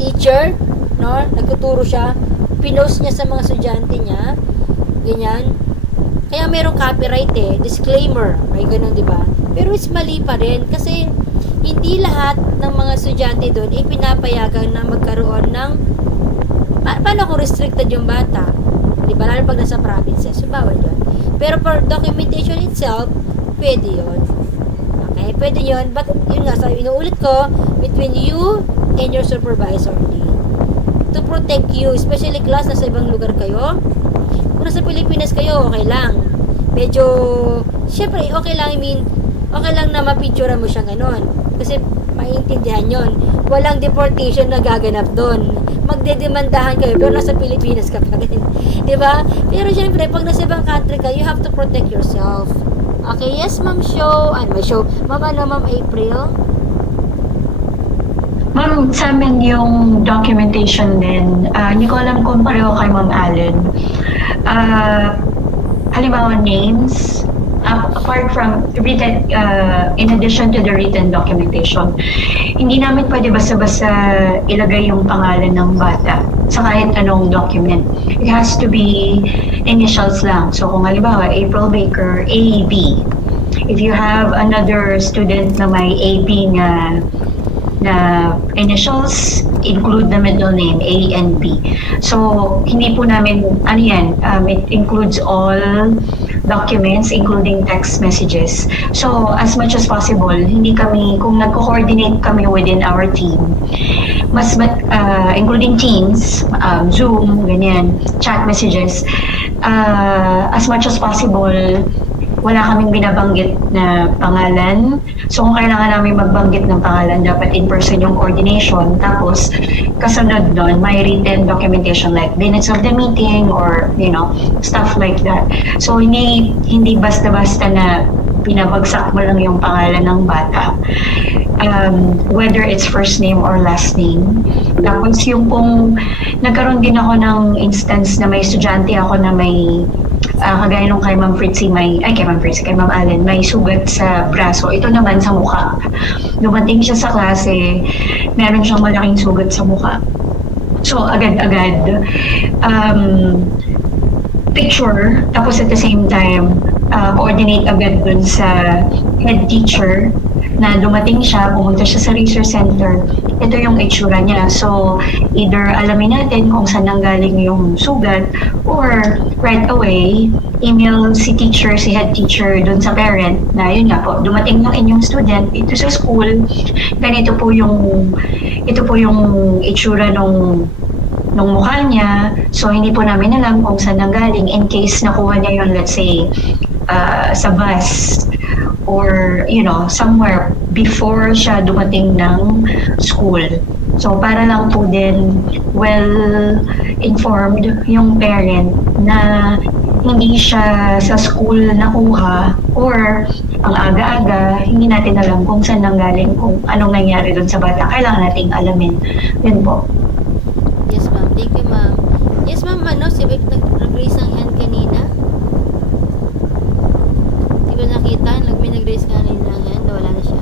Teacher, no? Nagtuturo siya. Pinost niya sa mga estudyante niya. Ganyan. Kaya merong copyright disclaimer, may ganun, di ba? Pero it's mali pa rin kasi hindi lahat ng mga estudyante doon ay pinapayagan na magkaroon ng paano kung restricted yung bata? Di ba? Lalo pag nasa provinces, so bawal yun. Pero for documentation itself, pwede yun. Okay? Pwede yun. But yun nga, sabi, inuulit ko, between you and your supervisor only. To protect you, especially class, nasa ibang lugar kayo. Kung nasa Pilipinas kayo, okay lang. Medyo, syempre, okay lang, okay lang na mapicture mo siya ganon. Kasi, maintindihan yon. Walang deportation na gaganap doon. Magdedemandahan kayo, pero nasa Pilipinas ka pa rin. Diba? Pero syempre, pag nasa ibang country ka, you have to protect yourself. Okay, yes, Ma'am Show. May show. Ma'am April? Ma'am, sa amin yung documentation din, hindi ko alam kung pareho kay Ma'am Allen. Halimbawa, names, apart from written, in addition to the written documentation, hindi namin pwede basta-basta ilagay yung pangalan ng bata sa kahit anong document. It has to be initials lang. So kung halimbawa, April Baker, AB. If you have another student na may AB na na initials include the middle name A and B. So hindi po namin ano yan, it includes all documents including text messages. So as much as possible, hindi kami kung nagko-coordinate kami within our team, including Teams, Zoom, ganyan, chat messages, as much as possible, wala kaming binabanggit na pangalan. So kung kailangan namin magbanggit ng pangalan, dapat in person yung coordination. Tapos kasunod doon, may written documentation like minutes of the meeting or stuff like that. So hindi basta-basta na pinabagsak mo lang yung pangalan ng bata. Whether it's first name or last name. Tapos yung kung nagkaroon din ako ng instance na may estudyante ako na may kagaya nung kay Ma'am Allen, may sugat sa braso. Ito naman sa mukha. Dumating siya sa klase, meron siyang malaking sugat sa mukha. So, agad-agad, picture, tapos at the same time, coordinate agad dun sa head teacher na dumating siya, pumunta siya sa research center. Ito yung itsura niya. So, either alamin natin kung saan nanggaling yung sugat or right away, email si head teacher dun sa parent na yun nga po, dumating yung inyong student ito sa school, ganito po yung itsura nung mukha niya. So, hindi po namin alam kung saan nanggaling in case nakuha niya yun, let's say, sa bus or, somewhere before siya dumating ng school. So, para lang po din well-informed yung parent na hindi siya sa school nakuha or ang aga-aga, hindi natin alam kung saan nanggaling, kung anong nangyari dun sa bata. Kailangan nating alamin. Yun po. Yes, ma'am. Thank you, ma'am. Yes, ma'am. Si Vic nag-raise ng hand kanina. Hindi ko nakita. May nag-raise kanina ng hand. Wala na siya.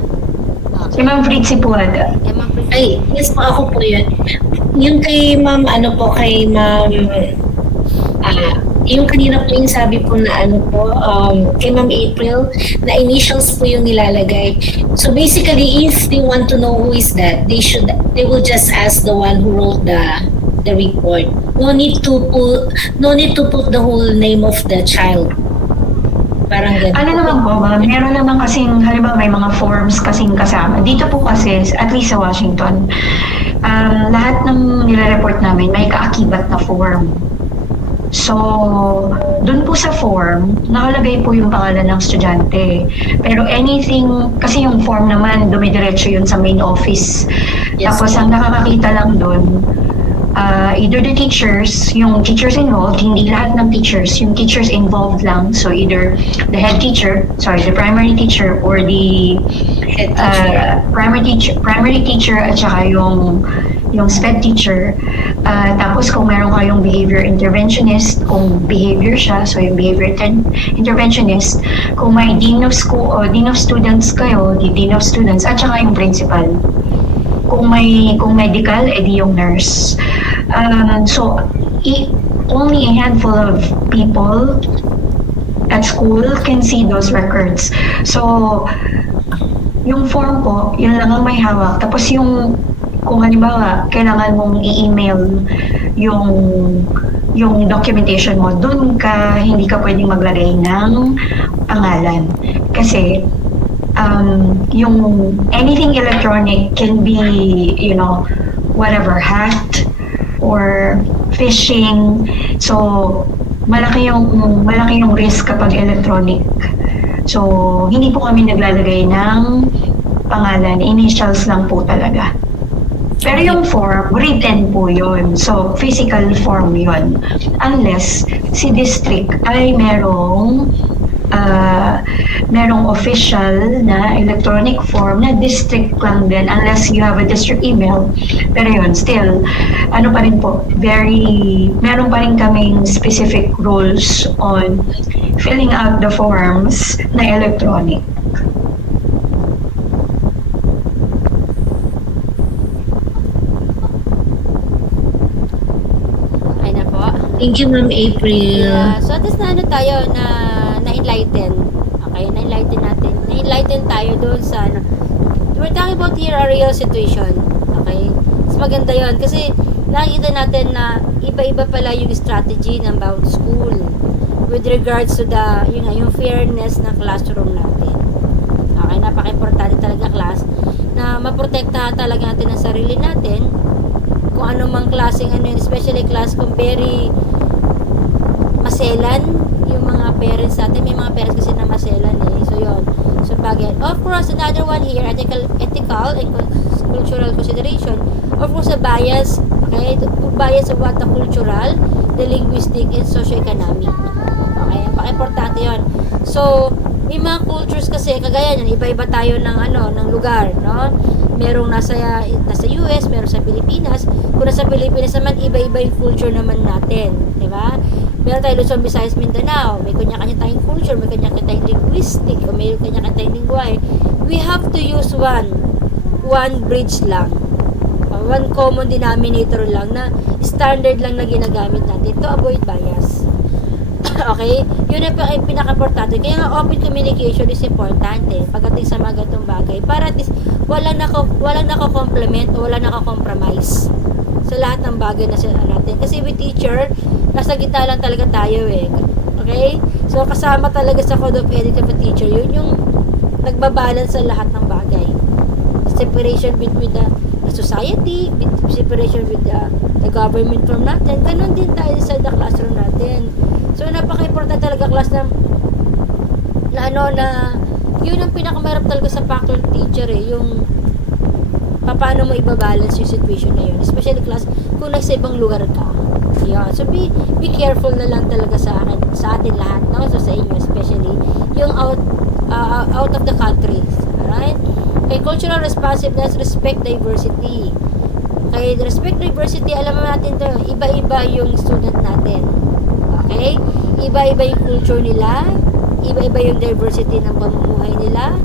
Si Ma'am Fritzy po ata. Yeah, ma'am. Ay, yes po, ako po yun. Yung kay ma'am, yung kanina po yung sabi po na kay Ma'am April, na initials po yung nilalagay. So basically, if they want to know who is that, they will just ask the one who wrote the report. No need to put the whole name of the child. Parang ganun. Ano naman po, ma'am? Meron naman kasing, halimbawa may mga forms kasing kasama. Dito po kasi, at least sa Washington, lahat ng nire-report namin may kaakibat na form. So, dun po sa form, nakalagay po yung pangalan ng estudyante. Pero anything, kasi yung form naman, dumidiretso yun sa main office. Yes, Tapos ang nakakakita lang dun, either the teachers, yung teachers involved, hindi lahat ng teachers, yung teachers involved lang. So either the the primary teacher or the primary teacher at saka yung SPED teacher. Tapos kung meron kayong behavior interventionist, kung behavior siya, so yung behavior interventionist, kung may dean of school o dean of students kayo, the dean of students, at saka yung principal. Kung medical, edi yung nurse. So, only a handful of people at school can see those records. So, yung form po, yun lang ang may hawak. Tapos kung halimbawa, kailangan mong i-email yung documentation mo, dun hindi ka pwedeng maglagay ng pangalan. Kasi, yung anything electronic can be, whatever, hacked or phishing. So, malaki yung risk kapag electronic. So, hindi po kami naglalagay ng pangalan, initials lang po talaga. Pero yung form, written po yun. So, physical form yun. Unless si district ay merong official na electronic form na district lang din, unless you have a district email. Pero yun, still, pa rin po, meron pa rin kaming specific rules on filling out the forms na electronic. Ay na po. Thank you, Ma'am April. Yeah. So, at least na-enlighten. Okay, na-enlighten tayo doon sa we're talking about here a real situation. Okay? Mas maganda yon kasi nakikita natin na iba-iba pala yung strategy ng bawat school with regards to yung fairness ng classroom natin. Okay, napaka-importante talaga class na maprotektahan talaga natin ang sarili natin kung ano mang klaseng especially class kung very maselan yung mga parents natin. May mga parents kasi na maselan so yun. So bagay. Of course, another one here, ethical and cultural consideration. Of course, a bias, okay? Bias of what the cultural, the linguistic, and socio-economic. Okay, napaka-importante yun. So, may mga cultures kasi, kagaya yan, iba-iba tayo ng lugar, no? Merong nasa US, merong sa Pilipinas. Kung nasa Pilipinas naman, iba-iba yung culture naman natin, di ba? Meron tayo Luzon, Visayas, Mindanao. May kanya-kanya tayong culture, may kanya-kanya tayong linguistic, o may kanya-kanya tayong lingwahe. We have to use one bridge lang. One common denominator lang na standard lang na ginagamit natin to avoid bias. Okay? Yun ang pinaka-importante. Kaya nga open communication is importante pagdating sa mga ganitong bagay para at least walang nako-complement o walang nako-compromise sa lahat ng bagay na sila natin. Kasi with teacher, nasa gitna lang talaga tayo Okay? So, kasama talaga sa code of ethics of a teacher, yun yung nagbabalance sa lahat ng bagay. Separation between the society, separation with the government from natin. Ganon din tayo sa the classroom natin. So, napaka-important talaga class na yun ang pinakamahirap talaga sa faculty teacher yung paano mo ibabalance yung situation na yun. Especially class, kung nasa ibang lugar ka. Yun. So, be careful na lang talaga sa atin lahat, no? So, sa inyo especially, yung out of the country. Alright? Okay, cultural responsiveness, respect diversity. Okay, respect diversity, alam natin to, iba-iba yung student natin. Okay? Iba-iba yung culture nila, iba-iba yung diversity ng pamumuhay nila,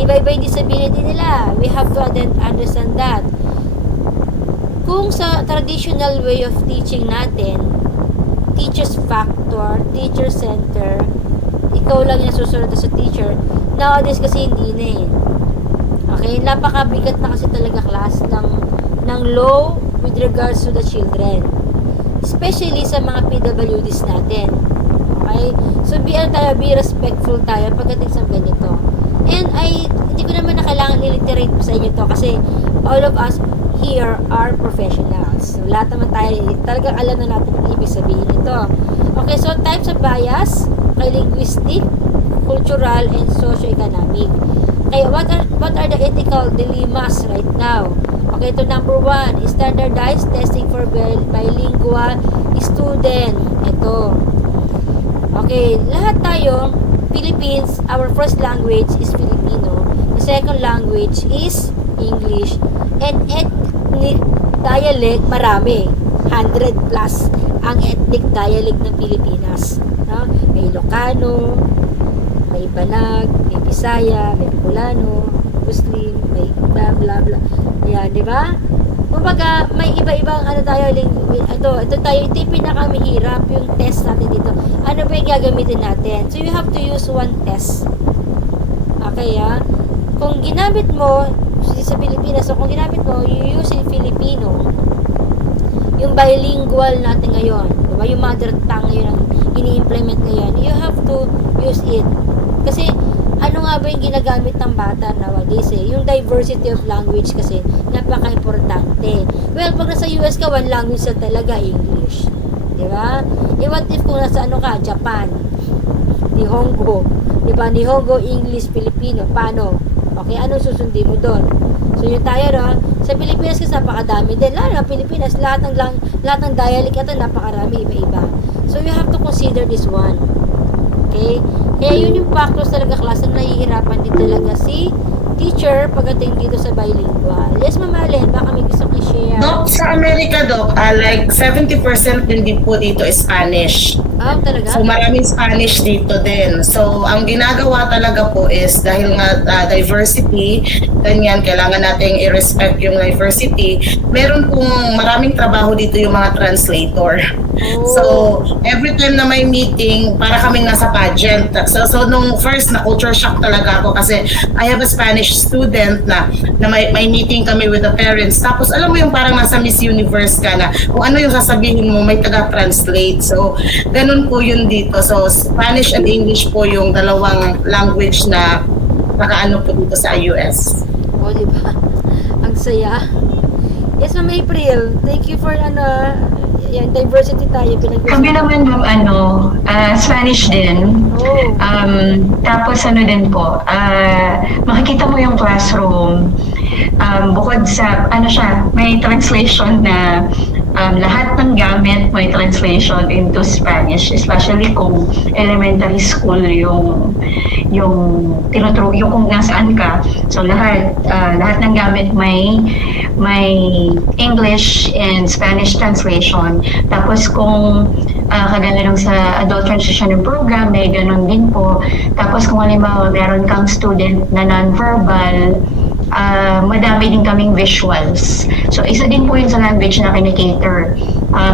iba-iba yung disability nila. We have to understand that. Kung sa traditional way of teaching natin, teacher's factor, teacher center, ikaw lang yung nasusunod sa teacher, nowadays kasi hindi na Okay, napakabigat na kasi talaga class ng law with regards to the children. Especially sa mga PWDs natin. Okay? So, be respectful tayo pagdating sa ganito. And hindi ko naman na kailangan i-literate sa inyo to kasi all of us here are professionals. So, lahat naman tayo, talagang alam na natin ang ibig sabihin ito. Okay, so types of bias, okay, linguistic, cultural, and socio-economic. Okay, what are the ethical dilemmas right now? Okay, ito number 1, standardized testing for bilingual student. Ito. Okay, lahat tayo, Philippines, our first language is Filipino. The second language is English. And ethnic dialect, marami. 100 plus ang ethnic dialect ng Pilipinas. No? May Ilocano, may Banag, may Bisaya, may Bicolano, Muslim, may blah blah blah. Yan, di ba? Kumbaga, may iba-ibang ito yung pinakamahirap yung test natin dito. Ano ba yung gagamitin natin? So, you have to use one test. Okay, Kung ginamit mo sa Pilipinas, so kung ginamit mo, you use in Filipino, yung bilingual natin ngayon, diba? Yung mother tongue ngayon ang ini-implement ngayon, you have to use it. Kasi, ano nga ba yung ginagamit ng bata nowadays Yung diversity of language kasi, napaka-importante. Well, pag nasa US ka, one language na talaga, English. Diba? What if kung nasa Japan, Nihongo, diba? Nihongo, English, Filipino, paano? Okay, anong susundin mo doon? So, yun tayo, sa Pilipinas kasi napakadami din. Lalo na Pilipinas, lahat ng dialect ito, napakarami, iba-iba. So, you have to consider this one. Okay? Kaya yun yung factors talaga class na nahihirapan din talaga si teacher pagdating dito sa bilingual. Yes, Ma'am Allen, baka may gusto kong i-share. Doc, sa Amerika, Doc, like 70% din po dito is Spanish. Ah, talaga? So maraming Spanish dito din. So ang ginagawa talaga po is dahil nga diversity, ganyan, kailangan nating i-respect yung diversity. Meron pong maraming trabaho dito yung mga translator. So every time na may meeting, para kaming nasa pageant. So nung first na culture shock talaga ako kasi I have a Spanish student na may meeting kami with the parents. Tapos alam mo yung parang nasa Miss Universe ka na kung ano yung sasabihin mo, may taga-translate. So ganun po yun dito. So Spanish and English po yung dalawang language na nakaano po dito sa US. O, di ba? Ang saya. Yes, Ma'am April. Thank you for yan, diversity tayo. Kami naman Spanish din. Oh. Tapos din po, makikita mo yung classroom, bukod sa, may translation na lahat ng gamit may translation into Spanish, especially kung elementary school yung tinuturo, yung kung nasaan ka. So lahat ng gamit may English and Spanish translation. Tapos kung kagaya lang sa adult transitioning program, may ganun din po. Tapos kung halimbawa meron kang student na non-verbal, madami din kaming visuals. So isa din po yun sa language na kinikater.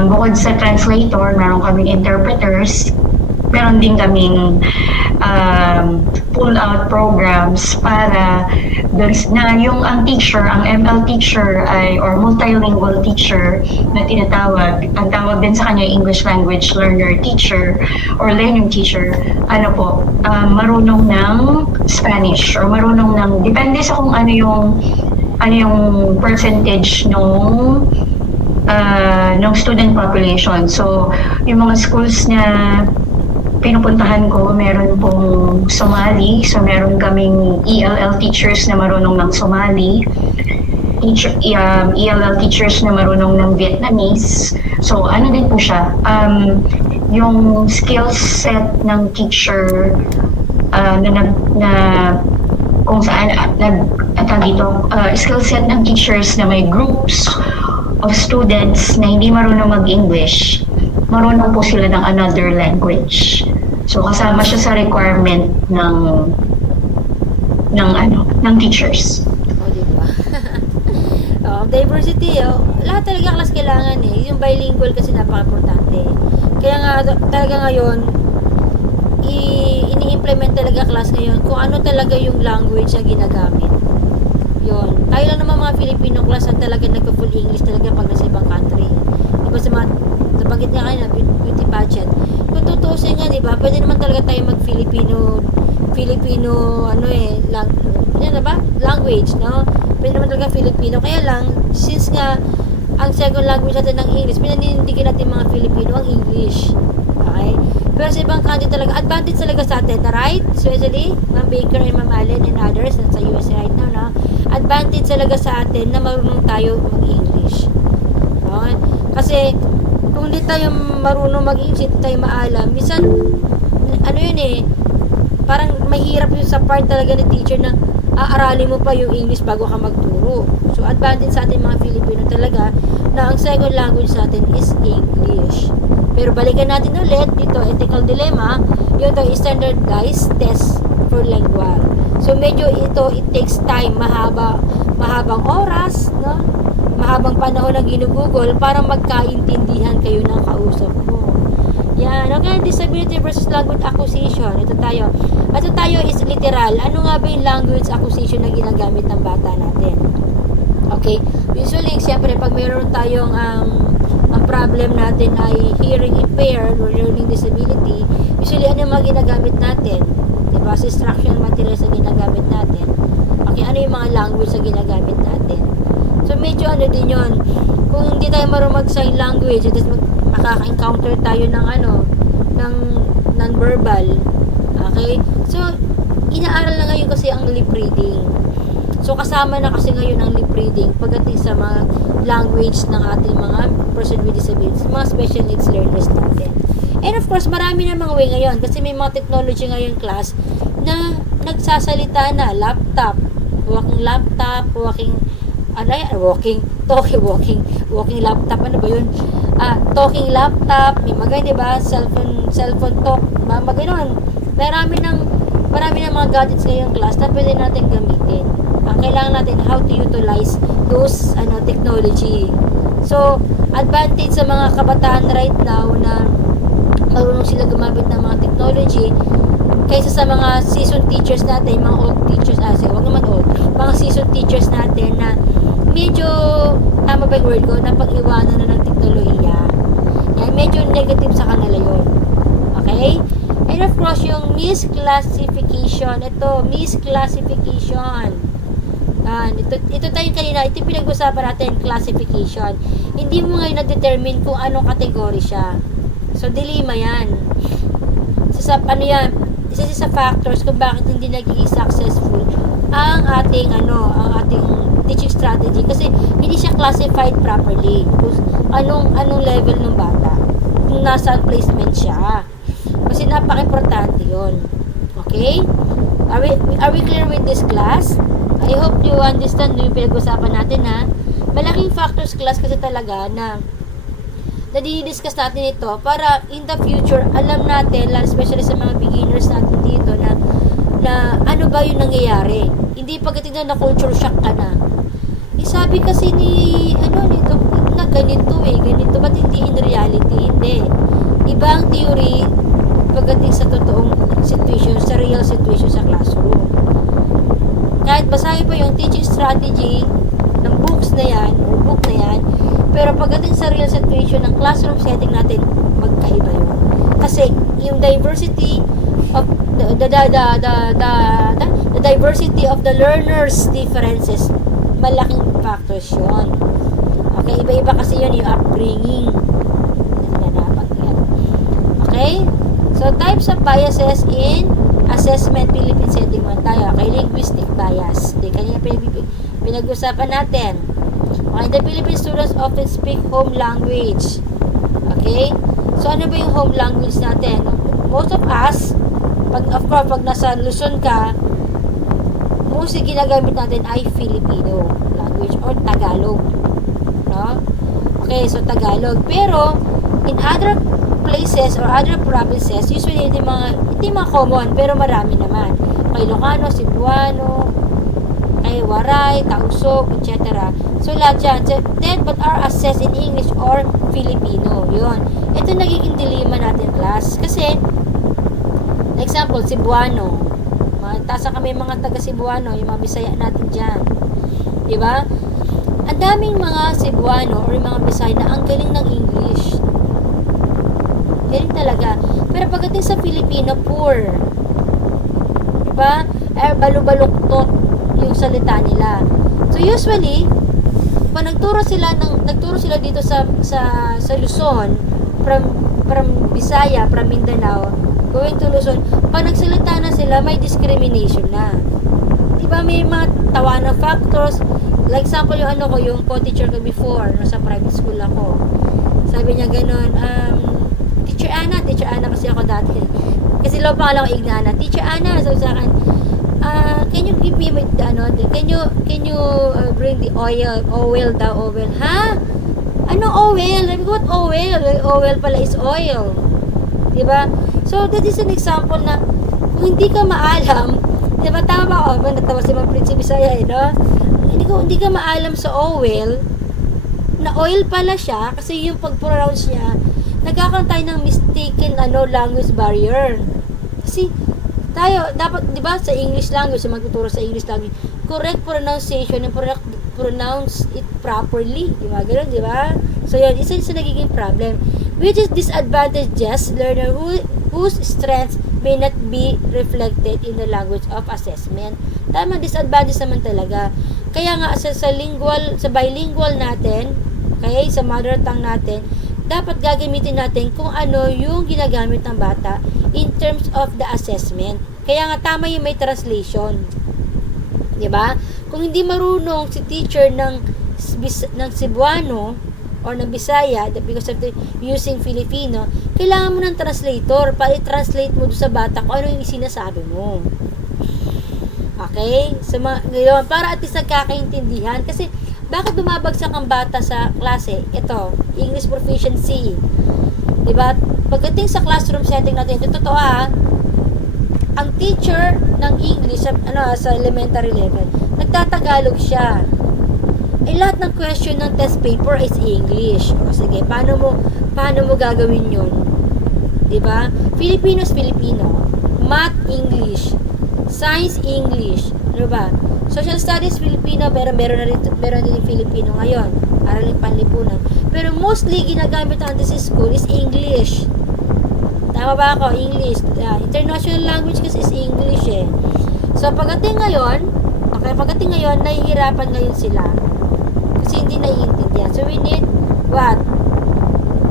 Bukod sa translator, meron kaming interpreters, meron din kaming pull-out programs para ang teacher, ang ML teacher or multilingual teacher na tinatawag, ang tawag din sa kanya English language learner teacher or learning teacher, marunong ng Spanish or marunong ng, depende sa kung ano yung percentage nung student population. So, yung mga schools na pinupuntahan ko, meron pong Somali. So, meron kaming ELL teachers na marunong ng Somali. ELL teachers na marunong ng Vietnamese. So, din po siya. Yung skill set ng teacher kung saan skill set ng teachers na may groups of students na hindi marunong mag-English, marunong po sila ng another language. So kasama siya sa requirement ng teachers. O, diba? Diversity, lahat talaga class kailangan eh. Yung bilingual kasi napaka-importante. Kaya nga talaga ngayon, ini-implement talaga class ngayon kung ano talaga yung language na ginagamit. Yun. Tayo lang naman mga Filipino class na talaga nagpa-full English talaga pag nasa ibang country. Diba nabanggit nga kayo na beauty pageant. Kung tutuusin nga, diba, pwede naman talaga tayo mag-Filipino language, no? Pwede naman talaga Filipino. Kaya lang, since nga ang second language natin ng English, pinanindigan natin mga Filipino ang English. Okay? Pero sa ibang country talaga, advantage talaga sa atin, right? Especially, Ma'am Baker and Ma'am Allen and others na sa US right now, no? Advantage talaga sa atin na marunong tayo mag-English. Okay? Kasi, kung hindi tayo marunong mag-English, hindi tayo maalam, minsan, parang mahirap yung sa part talaga ni teacher na aaralin mo pa yung English bago ka magturo. So, advantage sa atin mga Filipino talaga na ang second language sa atin is English. Pero balikan natin ulit dito, ethical dilemma, yung standardized test for lingual. So, medyo it takes time, mahabang oras, no? Mahabang panahon ang ginugugol para magkaintindihan kayo ng kausap mo. Yan. Okay, disability versus language acquisition. Ito tayo is literal. Ano nga ba yung language acquisition na ginagamit ng bata natin? Okay? Usually, siyempre, pag mayroon tayong ang problem natin ay hearing impaired or learning disability, usually, ano yung mga ginagamit natin? Diba? Sa instructional materials na ginagamit natin. Okay, ano yung mga language na ginagamit natin? So, medyo din yun. Kung hindi tayo marunong mag-sign language, at makaka-encounter tayo ng ng non-verbal. Okay? So, inaaral na ngayon kasi ang lip reading. So, kasama na kasi ngayon ang lip reading pagdating sa mga language ng ating mga person with disabilities, mga special needs learners natin. And of course, marami na mga way ngayon kasi may mga technology ngayon class na nagsasalita na laptop, huwaking walking laptop, ano ba yun? Talking laptop, may mga, di ba? Cellphone talk, mga ganon. Marami ng mga gadgets ngayong class na pwede natin gamitin. Ang kailangan natin, how to utilize those technology. So, advantage sa mga kabataan right now na marunong sila gumamit ng mga technology kaysa sa mga seasoned teachers natin, mga old teachers, wag naman old, mga seasoned teachers natin na medyo, tama ba yung word ko, na pag-iwanan na ng teknolohiya. Yan, medyo negative sa kanila yun. Okay? And of course, yung misclassification. Ito, misclassification. Ito tayo kanina, ito yung pinag-usapan natin, classification. Hindi mo ngayon na-determine kung anong kategory siya. So, dilema yan. Isa sa factors kung bakit hindi nagiging successful ang ating teaching strategy kasi hindi siya classified properly. Kung anong level ng bata. Kung nasaan placement siya. Kasi napaka-importante yun. Okay? Are we clear with this class? I hope you understand yung pinag-usapan natin ha. Malaking factors class kasi talaga na dinidiscuss natin ito para in the future alam natin, especially sa mga beginners natin dito na ano ba yung nangyayari. Hindi pagdating na culture shock ka na. Sabi kasi nito na ganito ba't hindi in reality? Hindi. Ibang theory pagdating sa totoong situation, sa real situation sa classroom. Kahit basahin pa yung teaching strategy ng books na yan, or book na yan, pero pagdating sa real situation ng classroom setting natin, magkaiba yun. Kasi yung diversity of the diversity of the learners' differences, malaking factors yun. Okay, iba-iba kasi yun yung upbringing. Okay? So, types of biases in assessment, Philippine setting man tayo. Okay, linguistic bias. Kanina pinag-usapan natin. Okay, the Philippine students often speak home language. Okay? So, ano ba yung home language natin? Most of us, pag nasa Luzon ka, mostly ginagamit natin ay Filipino language or Tagalog. No? Okay, so Tagalog. Pero, in other places or other provinces, usually hindi mga common, pero marami naman. Kay Ilocano, Cebuano, kay Waray, Tausog, etc. So, lahat yan. But are assessed in English or Filipino. Yun. Ito nagiging dilema natin, class. Kasi, example, Cebuano. Tasa kami mga taga Cebuano, yung mga Bisaya natin dyan. Diba? Ang daming mga Cebuano or mga Bisaya na ang galing ng English. Galing talaga. Pero pagdating sa Filipino, poor. Diba? Balu-baluktot yung salita nila. So, usually, pag nagturo sila dito sa Luzon, from Bisaya, from Mindanao, going to Luzon, pag nagsalita na sila, may discrimination na. Diba? May mga tawanan factors. Like example, yung co-teacher ko before, sa private school ako. Sabi niya ganun, Teacher Ana kasi ako dati. Kasi low pa lang ako Ignana. Teacher Ana, sabi sa akin, can you give me can you bring the oil daw, oil. Ha? Ano oil? What oil? Oil pala is oil. Diba? So, that is an example na kung hindi ka maalam, diba tama ba ako? Natawa si Ma'am Prince Bisaya, no? Hindi ka maalam sa oil, na oil pala siya, kasi yung pag-pronounce niya, nagkakaroon tayo ng mistaken language barrier. Kasi tayo, dapat, di ba, sa English language, sa magtuturo sa English language, correct pronunciation and pronounce it properly. Di ba? Ganun, di ba? So, yun, isa sa nagiging problem. Which is disadvantages learner whose strengths may not be reflected in the language of assessment. Tama, disadvantage naman talaga. Kaya nga, sa bilingual natin, okay, sa mother tongue natin, dapat gagamitin natin kung ano yung ginagamit ng bata in terms of the assessment. Kaya nga tama yung may translation. 'Di ba? Kung hindi marunong si teacher ng Cebuano or ng Bisaya because of using Filipino, kailangan mo ng translator para i-translate mo sa bata kung ano yung sinasabi mo. Okay? So, ngayon, para at least nagkakaintindihan. Kasi, bakit bumabagsak ang bata sa klase? Ito, English proficiency. Diba? Pagdating sa classroom setting natin, ito totoo ang teacher ng English sa elementary level, nagtatagalog siya. Lahat ng question ng test paper is English. O sige, paano mo gagawin 'yun? 'Di ba? Filipino is Filipino. Math English. Science English. 'Di ba? Social Studies Filipino, pero meron din Filipino ngayon. Araling panlipunan. Pero mostly ginagamit natin sa school is English. Tama ba ako? English. International language kasi is English eh. So, pagdating ngayon, nahihirapan ngayon sila. Kasi hindi naiintindihan. So, we need, what?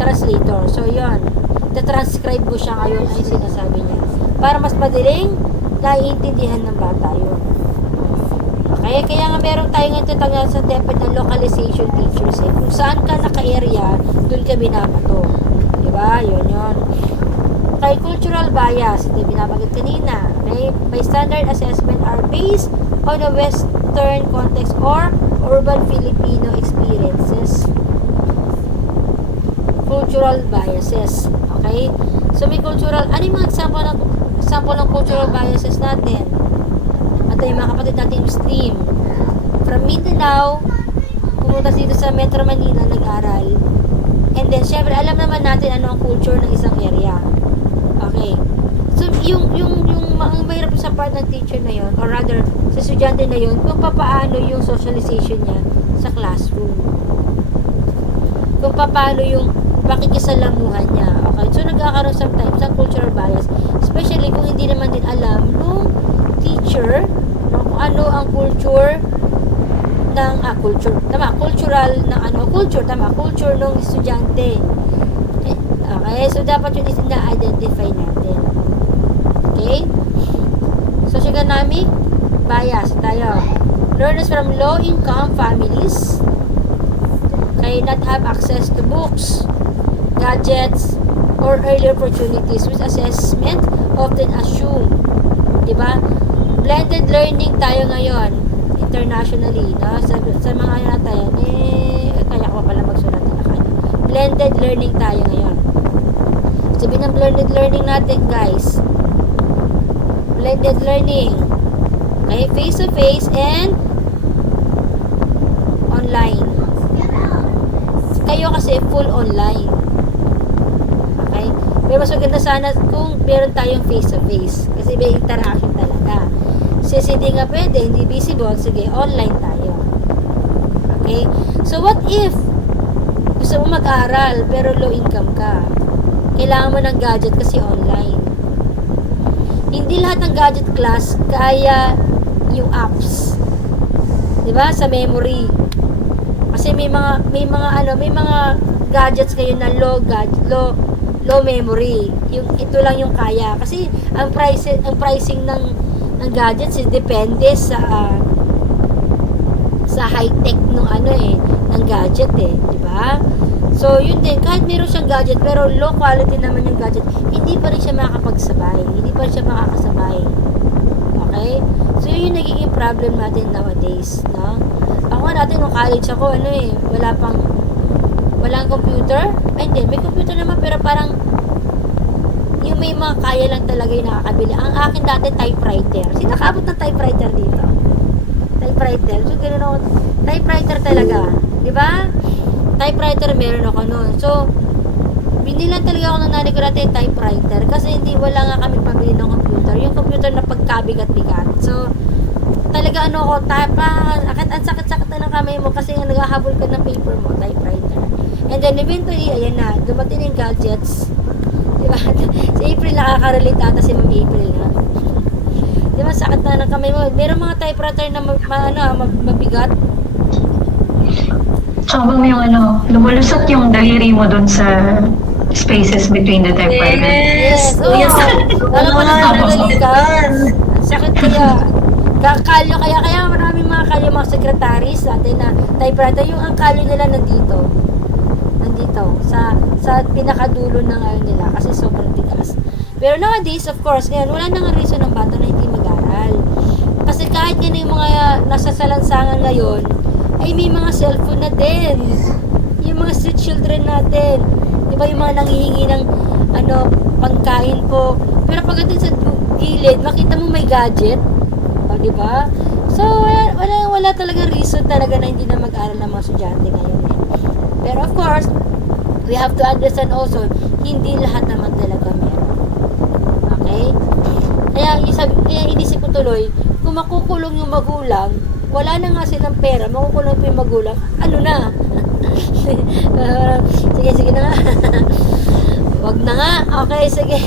Translator. So, yun. Ta-transcribe mo siya ngayon ay sinasabi niya. Para mas madaling naiintindihan ng bata yun. Okay? Kaya nga meron tayo ngayon tatanggal sa TEPED na localization teachers eh. Kung saan ka naka-area, dun ka binabato. Diba? Yun. Okay, cultural bias, ito binabanggit kanina. Okay, bystander assessment are based on a Western context or urban Filipino experiences. Cultural biases. Okay? So, may cultural, ano yung mga example ng cultural biases natin? At yung mga kapatid natin Muslim. From Mindanao, pumunta dito sa Metro Manila, nag-aral. And then, syempre, alam naman natin ano ang culture ng isang area. Okay. So, yung mahirap sa part ng teacher na yon, or rather, sa estudyante na yon, kung paano yung socialization niya sa classroom. Kung paano yung pakikisalamuhan niya. Okay. So, nagkakaroon sometimes ng cultural bias. Especially kung hindi naman din alam nung teacher, kung ano ang culture ng, culture ng estudyante. Okay, so dapat yun is na-identify natin. Okay? Socioeconomic bias tayo. Learners from low-income families not have access to books, gadgets, or early opportunities which assessment often assume. Diba? Blended learning tayo ngayon internationally, no? Sa mga tayo, kaya ko pala magsulat na kanya. Blended learning tayo ngayon. Sabihin ng blended learning natin, guys. Blended learning. Okay, face-to-face and online. Kayo kasi full online. Okay? Pero mas maganda sana kung meron tayong face-to-face. Kasi may interaction talaga. Kasi hindi nga pwede, hindi visible, sige, online tayo. Okay? So, what if gusto mo mag-aral pero low income ka? Kailangan mo ng gadget kasi online. Hindi lahat ng gadget class kaya yung apps. 'Di ba? Sa memory. Kasi may mga gadgets kayo na low memory. Ito lang yung kaya kasi ang pricing ng gadgets depende sa high-tech ng gadget ng ba? So, yun din, kahit meron siyang gadget, pero low quality naman yung gadget, hindi pa rin siya makakapagsabay. Hindi pa rin siya makakasabay. Okay? So, yun yung nagiging problem natin nowadays, no? Ako natin, nung college ako, walang computer. Ay, hindi, may computer naman, pero parang, yung may mga kaya lang talaga yung nakakabili. Ang akin dati, typewriter. Sino nakabot ng typewriter dito? Typewriter. So, ganun ako. Typewriter talaga. Di ba? Typewriter meron ako noon. So, binilan talaga ako ng nanay ko dati typewriter kasi wala nga kami pabili ng computer. Yung computer na pagkabigat-bigat. So, talaga ang sakit-sakit na ng kamay mo kasi naghahabol ka ng paper mo, typewriter. And then eventually, ayan na, dumating yung gadgets. Diba? Si April nakaka-relate ata si Ma'am April na. Diba, sakit na ng kamay mo. Meron mga typewriter na mabigat. Habang yung lumulusot yung daliri mo dun sa spaces between the typewriter. Yes. Oo. Alam mo na madali ka. Sakit kaya. Kalyo kaya maraming mga secretaries natin na typewriter. Yung ang kalyo nila nandito. Sa pinakadulo ng nila kasi sobrang tigas. Pero nowadays, of course, ngayon, wala nang reason ng bata na hindi mag-aral. Kasi Kasi kahit nga na yung mga nasa salansangan ngayon, ay may mga cellphone na din. Yung mga street children natin. Di ba yung mga nanghihingi ng pagkain po. Pero pagdating sa gilid, makita mo may gadget. O, di ba? So, wala talaga reason talaga na hindi na mag-aral ng mga estudyante ngayon. Pero of course, we have to understand also, hindi lahat naman talaga meron. Okay? Kaya inisip ko tuloy, kung makukulong yung magulang, wala na nga silang pera, makukulong po yung magulang, ano na? Sige na nga. Wag na nga. Okay, sige.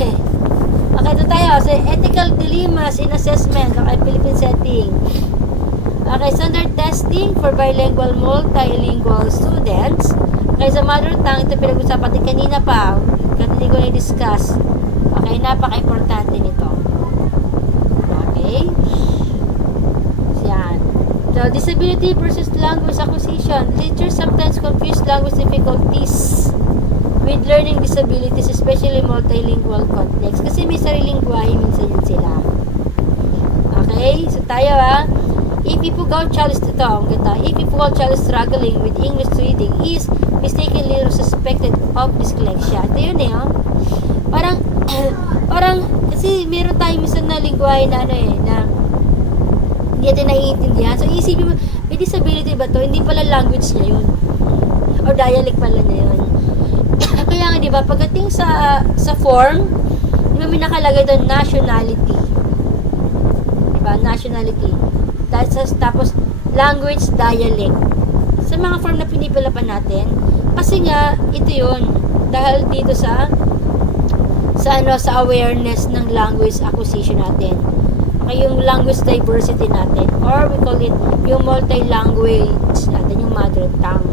Okay, ito tayo. So, ethical dilemmas in assessment. Okay, Philippine setting. Okay, standard testing for bilingual, multilingual students. Okay, sa mother tongue, ito pinag-usapan din kanina pa. Kanina ko na-discuss. Okay, napaka-importante nito. Okay. Yan. So, disability versus language acquisition. Teachers sometimes confuse language difficulties with learning disabilities, especially multilingual context. Kasi may sariling buhay minsan yun sila. Okay? So, tayo if Ifugao child is If Ifugao child is struggling with English reading, is mistakenly suspected of dyslexia. Ito yun parang, kasi meron tayong minsan na lingwahe na na hindi natin naiintindihan. So, isipin mo, may disability ba to? Hindi pala language niya yun. O dialect pala niya yun. Kaya nga, di ba, pagdating sa form, di ba may nakalagay doon nationality. Di ba? Nationality. Tapos, language, dialect. Sa mga form na pinipila pa natin, kasi nga, ito yun. Dahil dito sa awareness ng language acquisition natin. Okay, yung language diversity natin. Or we call it yung multi-language natin, yung mother tongue.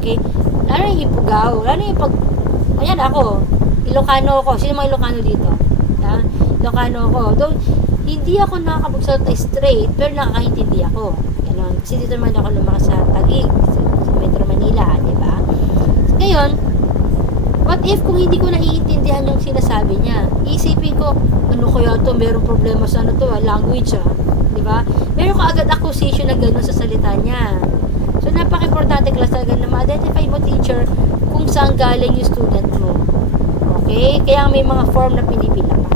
Okay? Lalo yung Ifugao. Lalo yung ayan ako. Ilocano ako. Sino mga Ilocano dito? Ha? Ilocano ako. Though, hindi ako nakakapagsalita straight, pero nakakaintindi ako. Ganon. Kasi dito naman ako lumakas sa Taguig, sa Metro Manila, di ba? Ngayon, what if kung hindi ko naiintindihan yung sinasabi niya? Isipin ko, ano kaya to? Merong problema sa language, di ba? Meron ka agad acquisition na gano'n sa salita niya. So, napaka-importante class talaga na ma-identify mo, teacher, kung saan galing yung student mo. Okay? Kaya may mga form na pinipila pa.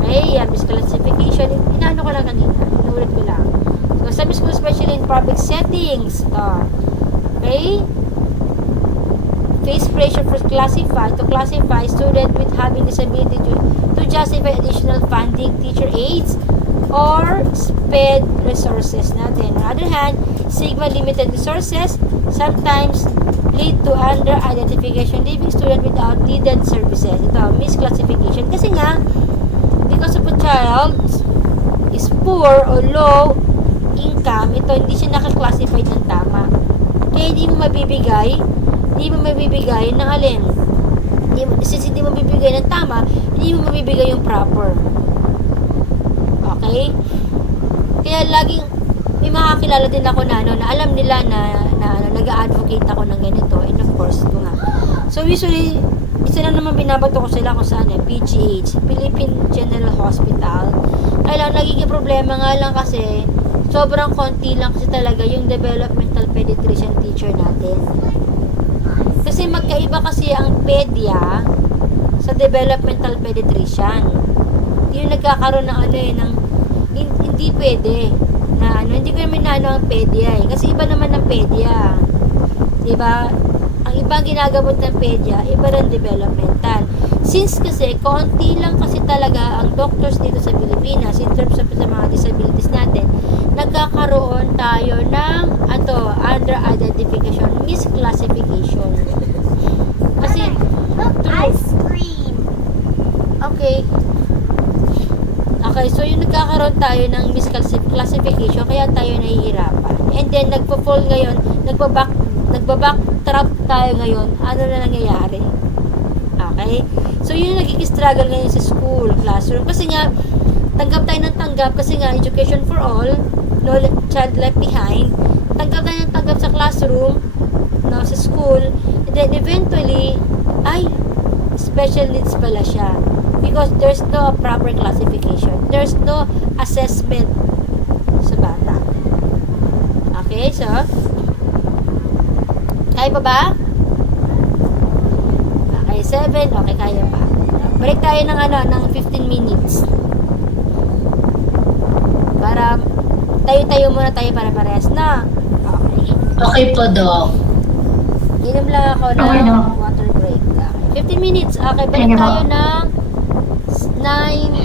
Okay? Yan, misclassification. Inaano ko lang kanina. Inulit ko lang. So, sa school, especially in public settings. Okay? Face pressure to classify student with having disability to justify additional funding, teacher aids, or SPED resources natin. On the other hand, Sigma limited resources sometimes lead to under-identification, leaving student without needed services. Ito, misclassification. Kasi nga, because of a child is poor or low income, ito, hindi siya nakaklassified ng tama. Kaya hindi mo mabibigay ng alin. Since hindi mo mabibigay ng tama, hindi mo mabibigay yung proper. Okay? Kaya laging may makakilala din ako na alam nila na nag-a-advocate ako ng ganito, and of course ito nga. So usually isa lang naman binabato ko sila kung saan PGH, Philippine General Hospital. Kaya lang nagiging problema nga lang kasi sobrang konti lang kasi talaga yung developmental pediatrician teacher natin. Kasi magkaiba kasi ang pedia sa developmental pediatrician. Yung nagkakaroon ng hindi pwede na hindi ko naman ang pedia kasi iba naman ng pedia, diba? Ang ibang ginagamot ng pedia, iba rin developmental. Since kasi konti lang kasi talaga ang doctors dito sa Pilipinas in terms of sa mga disabilities natin, nagkakaroon tayo ng under identification, misclassification. Kasi ice cream. Okay, so yung nagkakaroon tayo ng misclassification, kaya tayo nahihirapan. And then nagpo-fall ngayon, nagbabacktrack tayo ngayon. Ano na nangyayari? Okay? So yun yung nagiging struggle ngayon sa school, classroom. Kasi nga, tanggap tayo ng tanggap kasi nga education for all, no child left behind. Tanggap tayo ng tanggap sa classroom, sa school. And then eventually, special needs pala siya. Because there's no proper classification. There's no assessment sa bata. Okay, so kaya pa ba? Okay, 7. Okay, kaya pa. Break tayo ng ng 15 minutes. Para tayo muna tayo para parehas na. Okay. Okay po, Doc. Inom lang ako ng Okay, no? water break. Okay. 15 minutes. Okay, balik Sige, tayo ma'am. ng 9:15.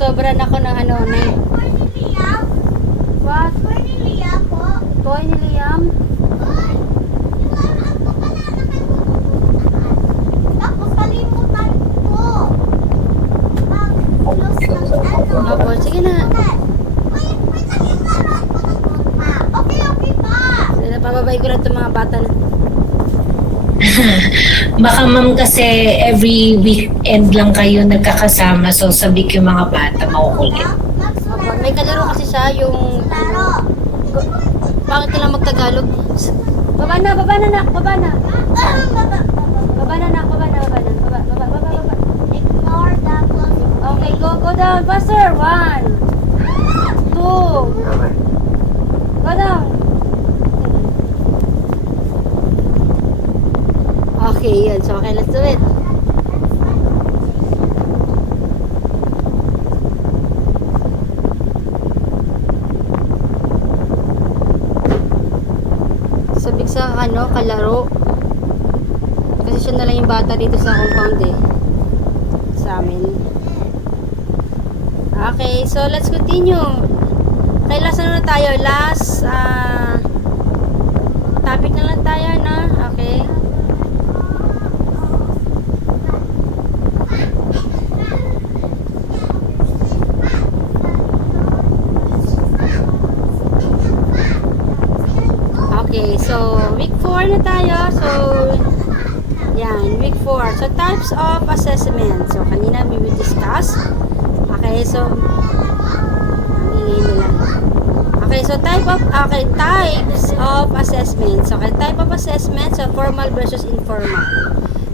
nasosobra na ako ng ano na. What? Toy ni Liam? Opo, sige na. Sige na, pababay ko lang itong mga bata na. Baka ma'am kasi every weekend lang kayo nagkakasama, so sabi ko yung mga bata makukulit. Opo, may kalaro kasi siya yung pangit lang magtagalog. Baba na, baba na na, baba na. Baba na na, baba na, baba na. Baba. Okay, go down faster. 1, 2. Go down. Okay, yun. So, okay, let's do it. Sabik sa kalaro. Kasi siya na lang yung bata dito sa compound sa amin. Okay, so let's continue. Okay, last na tayo. Last topic na lang tayo, no? Okay. Okay, so week 4 na tayo. So, yan, week 4. So, types of assessment. So, kanina we will discuss. Okay, so, ang ingay nila. Okay, so types of assessment. So, type of assessment, so formal versus informal.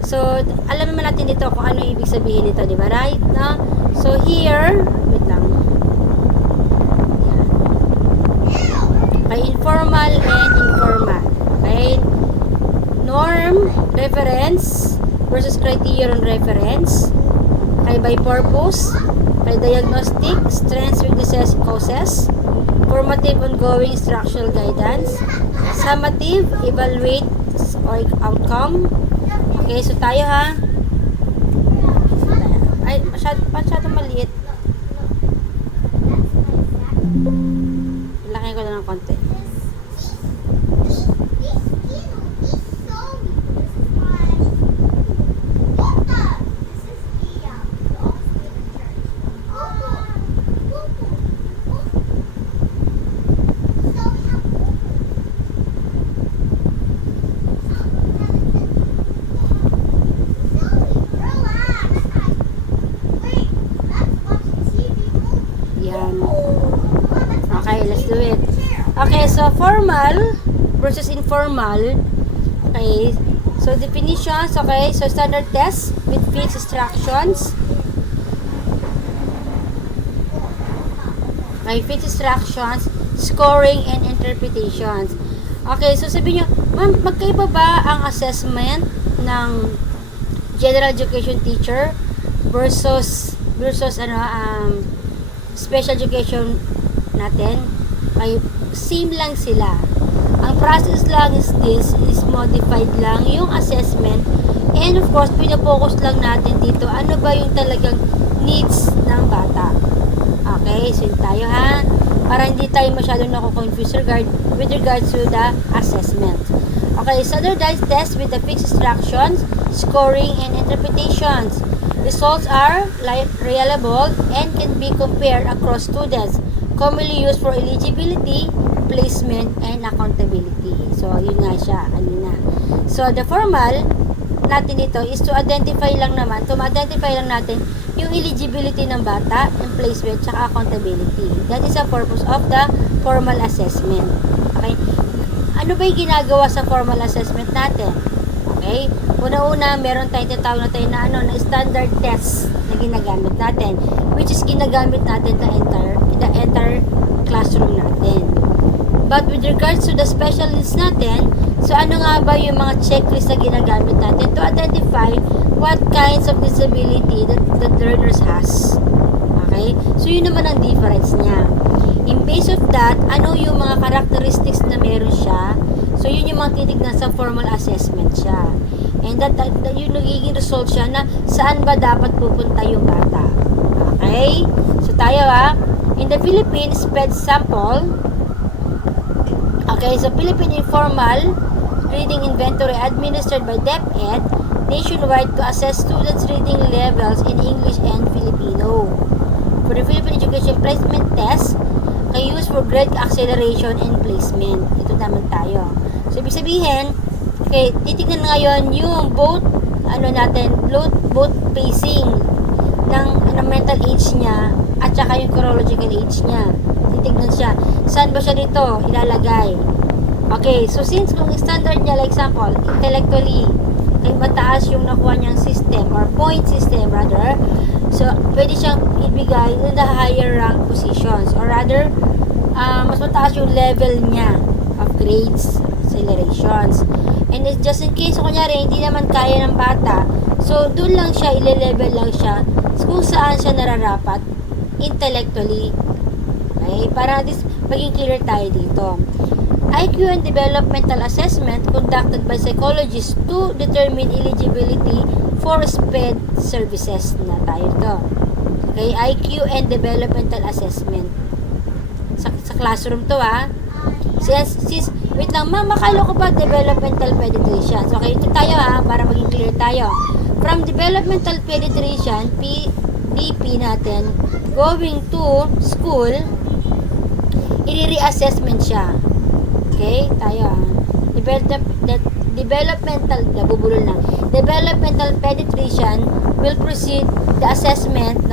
So, alam naman natin dito kung ano ibig sabihin nito, di ba? Right? No? So, here, wait lang. Yan. Okay, informal and informal. Okay? Norm, reference, versus criterion reference. Okay, by purpose. Okay, diagnostic, strengths, weaknesses, causes. Formative, ongoing, instructional guidance. Summative, evaluate or outcome. Okay, so tayo ha. Ay, masyadong maliit. Laki ko na ng konti. Yan. Okay, let's do it. Okay, so formal versus informal. Okay, so definitions. Okay, so standard test with fixed instructions. Okay, fixed instructions, scoring, and interpretations. Okay, so sabi nyo, ma'am, magkaiba ba ang assessment ng general education teacher versus special education natin? Ay, same lang sila. Ang process lang is modified lang yung assessment, and of course pinapokus lang natin dito ano ba yung talagang needs ng bata. Okay, so yun tayo ha, para hindi tayo masyadong nako-confuse with regards to the assessment. Okay, standardized test with the fixed instructions, scoring, and interpretations. Results are reliable and can be compared across students, commonly used for eligibility, placement, and accountability. So, yun nga siya kanina. So, the formal natin dito is to identify lang natin yung eligibility ng bata, and placement, tsaka accountability. That is the purpose of the formal assessment. Okay? Ano ba yung ginagawa sa formal assessment natin? Okay? Una-una, meron tayong tinatawag na na standard test na ginagamit natin, which is ginagamit natin the entire classroom natin. But with regards to the special needs natin, so ano nga ba yung mga checklist na ginagamit natin to identify what kinds of disability that the learners has. Okay? So yun naman ang difference niya. In base of that, ano yung mga characteristics na meron siya? So yun yung mga titignan sa formal assessment siya. And that yung nagiging result siya na saan ba dapat pupunta yung bata. Okay? So tayo in the Philippines, PED sample. Okay, so Philippine Informal Reading Inventory administered by DepEd nationwide to assess students' reading levels in English and Filipino. For the Philippine Education Placement Test, kay use for grade acceleration and placement. Ito naman tayo. So, ibig sabihin, okay, titignan ngayon yung both pacing ng mental age niya at saka yung chronological age niya. Titignan siya. Saan ba siya dito ilalagay? Okay, so since kung standard niya, like example, intellectually, ay mataas yung nakuha niyang system or point system rather, so pwede siyang ibigay in the higher rank positions or rather, mas mataas yung level niya of grades, accelerations. And it's just in case, so kunyari, hindi naman kaya ng bata, so doon lang siya, ile-level lang siya kung saan siya nararapat intellectually. Okay? Para maging clear tayo dito. IQ and developmental assessment conducted by psychologists to determine eligibility for SPED services na tayo ito. Okay, IQ and developmental assessment. Sa classroom to Since wait lang, makalo ko ba developmental pediatrician? So, okay, ito tayo para maging clear tayo. From developmental pediatrician, DP natin, going to school, i-reassessment siya. Okay, tayo developmental pediatrician will proceed the assessment,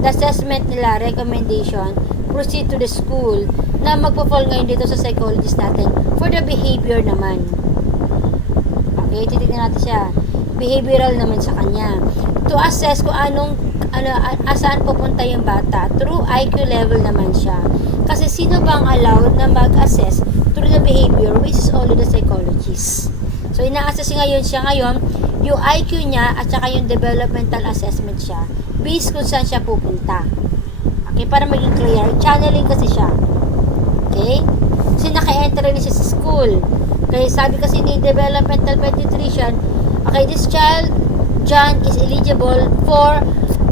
the assessment nila, recommendation, proceed to the school na magpo-fall ngayon dito sa psychologist natin for the behavior naman. Okay, titignan natin siya. Behavioral naman sa kanya. To assess kung asaan pupunta yung bata. Through IQ level naman siya. Kasi sino bang allowed na mag-assess through the behavior, which is only the psychologist. So, ina-assess ngayon siya yung IQ niya at saka yung developmental assessment siya based kung saan siya pupunta. Okay, para maging clear, channeling kasi siya. Okay? Kasi naka-enter na siya sa school. Kaya sabi kasi ni developmental pediatrician, okay, this child, John, is eligible for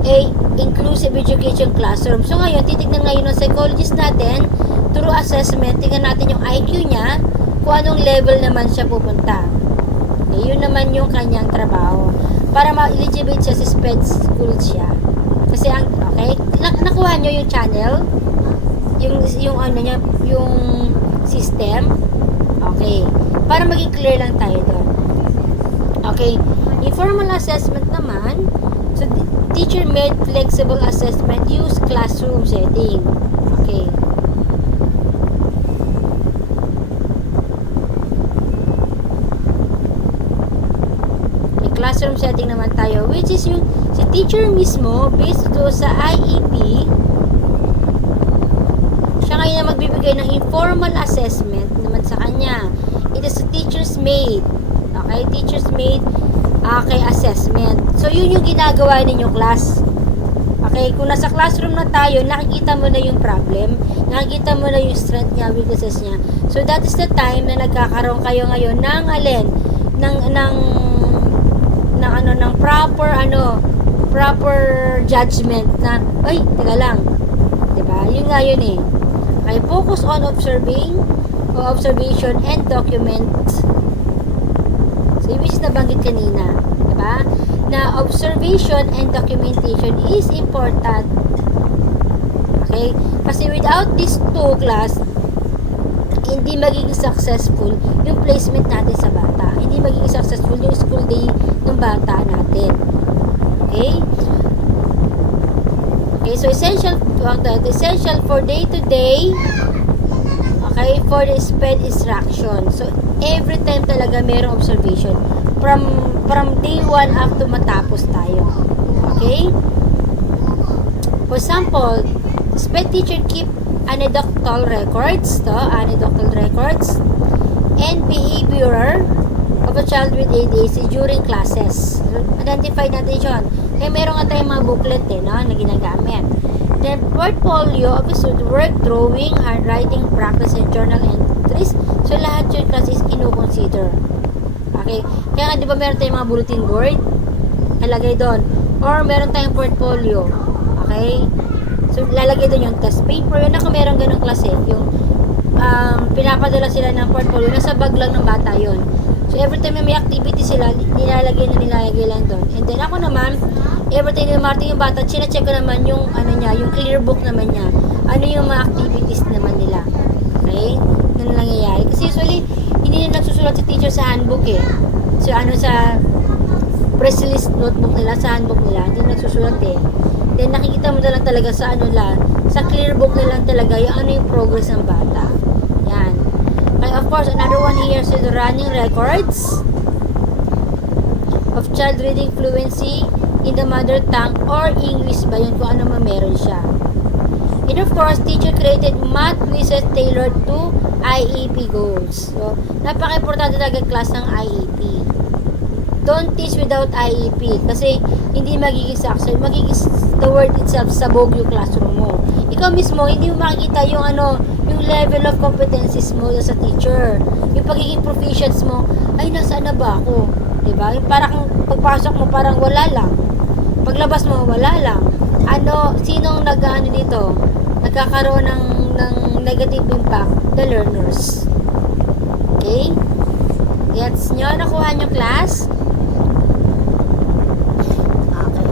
a inclusive education classroom. So ngayon, titignan ngayon ng psychologist natin through assessment, tingnan natin yung IQ niya, kung anong level naman siya pupunta. Okay, yun naman yung kanyang trabaho. Para ma-eligible siya sa SPED school siya. Kasi okay, nakuha nyo yung channel, yung system. Okay, para maging clear lang tayo doon. Okay, informal assessment naman, so teacher-made flexible assessment use classroom setting. Okay. Classroom setting naman tayo, which is yung si teacher mismo based to sa IEP, siya ngayon na magbibigay ng informal assessment naman sa kanya. It is a teacher's made, okay, teacher's made assessment. So yun yung ginagawa ninyo class. Okay, kung nasa classroom na tayo, nakikita mo na yung problem, nakikita mo na yung strength niya, weaknesses niya. So that is the time na nagkakaroon kayo ngayon ng ng proper judgment na, ay, teka lang, diba? Yun nga yun Okay, focus on observation and document. So, which is nabanggit kanina, diba? Na observation and documentation is important. Okay? Kasi without these two class, hindi magiging successful yung placement natin sa bata. Hindi magiging successful yung school day ng bata natin. Okay? Okay, so essential for day-to-day, okay, for the SPED instruction. So, every time talaga mayroong observation. From day 1 up to matapos tayo. Okay? For example, SPED teacher keep anecdotal records, and behavior of a child with ADHD during classes. Identify natin yun. Kaya meron nga tayong mga booklet na ginagamit. Then, portfolio of student work, drawing, handwriting, practice, and journal entries. So, lahat yun kasi is kino-consider. Okay? Kaya nga, di ba meron tayong mga bulletin board? Nalagay doon. Or meron tayong portfolio. Okay? So, lalagay doon yung test paper. Yun ako meron ganong klase. Yung pinapadala sila ng portfolio. Nasa bag lang ng bata yun. So, every time na may activity sila, nilalagay lang doon. And then, ako naman, every time na marting yung bata, chine-check ko naman yung, yung clear book naman niya. Ano yung mga activities naman nila. Okay? Ganun lang nangyayari. Kasi usually, hindi na nagsusulat si teacher sa handbook eh. So, sa press list notebook nila, sa handbook nila, hindi nagsusulat eh. Then, nakikita mo na lang talaga sa sa clear book na lang talaga yung yung progress ng bata. Yan. And of course, another one here is the running records of child reading fluency in the mother tongue or English ba yun kung ano meron siya. And of course, teacher created math quizzes tailored to IEP goals. So, napaka-importante talaga class ng IEP. Don't teach without IEP kasi hindi magiging success, magiging the word itself sabog yung classroom mo. Ikaw mismo, hindi mo makikita yung yung level of competencies mo as a teacher. Yung pagiging proficiency mo, ay nasaan na ba ako? Diba? Yung parang pagpasok mo parang wala lang. Paglabas mo wala lang. Sinong dito? Nagkakaroon ng negative impact? The learners. Okay? Gets nyo? Nakuha nyo class? Okay.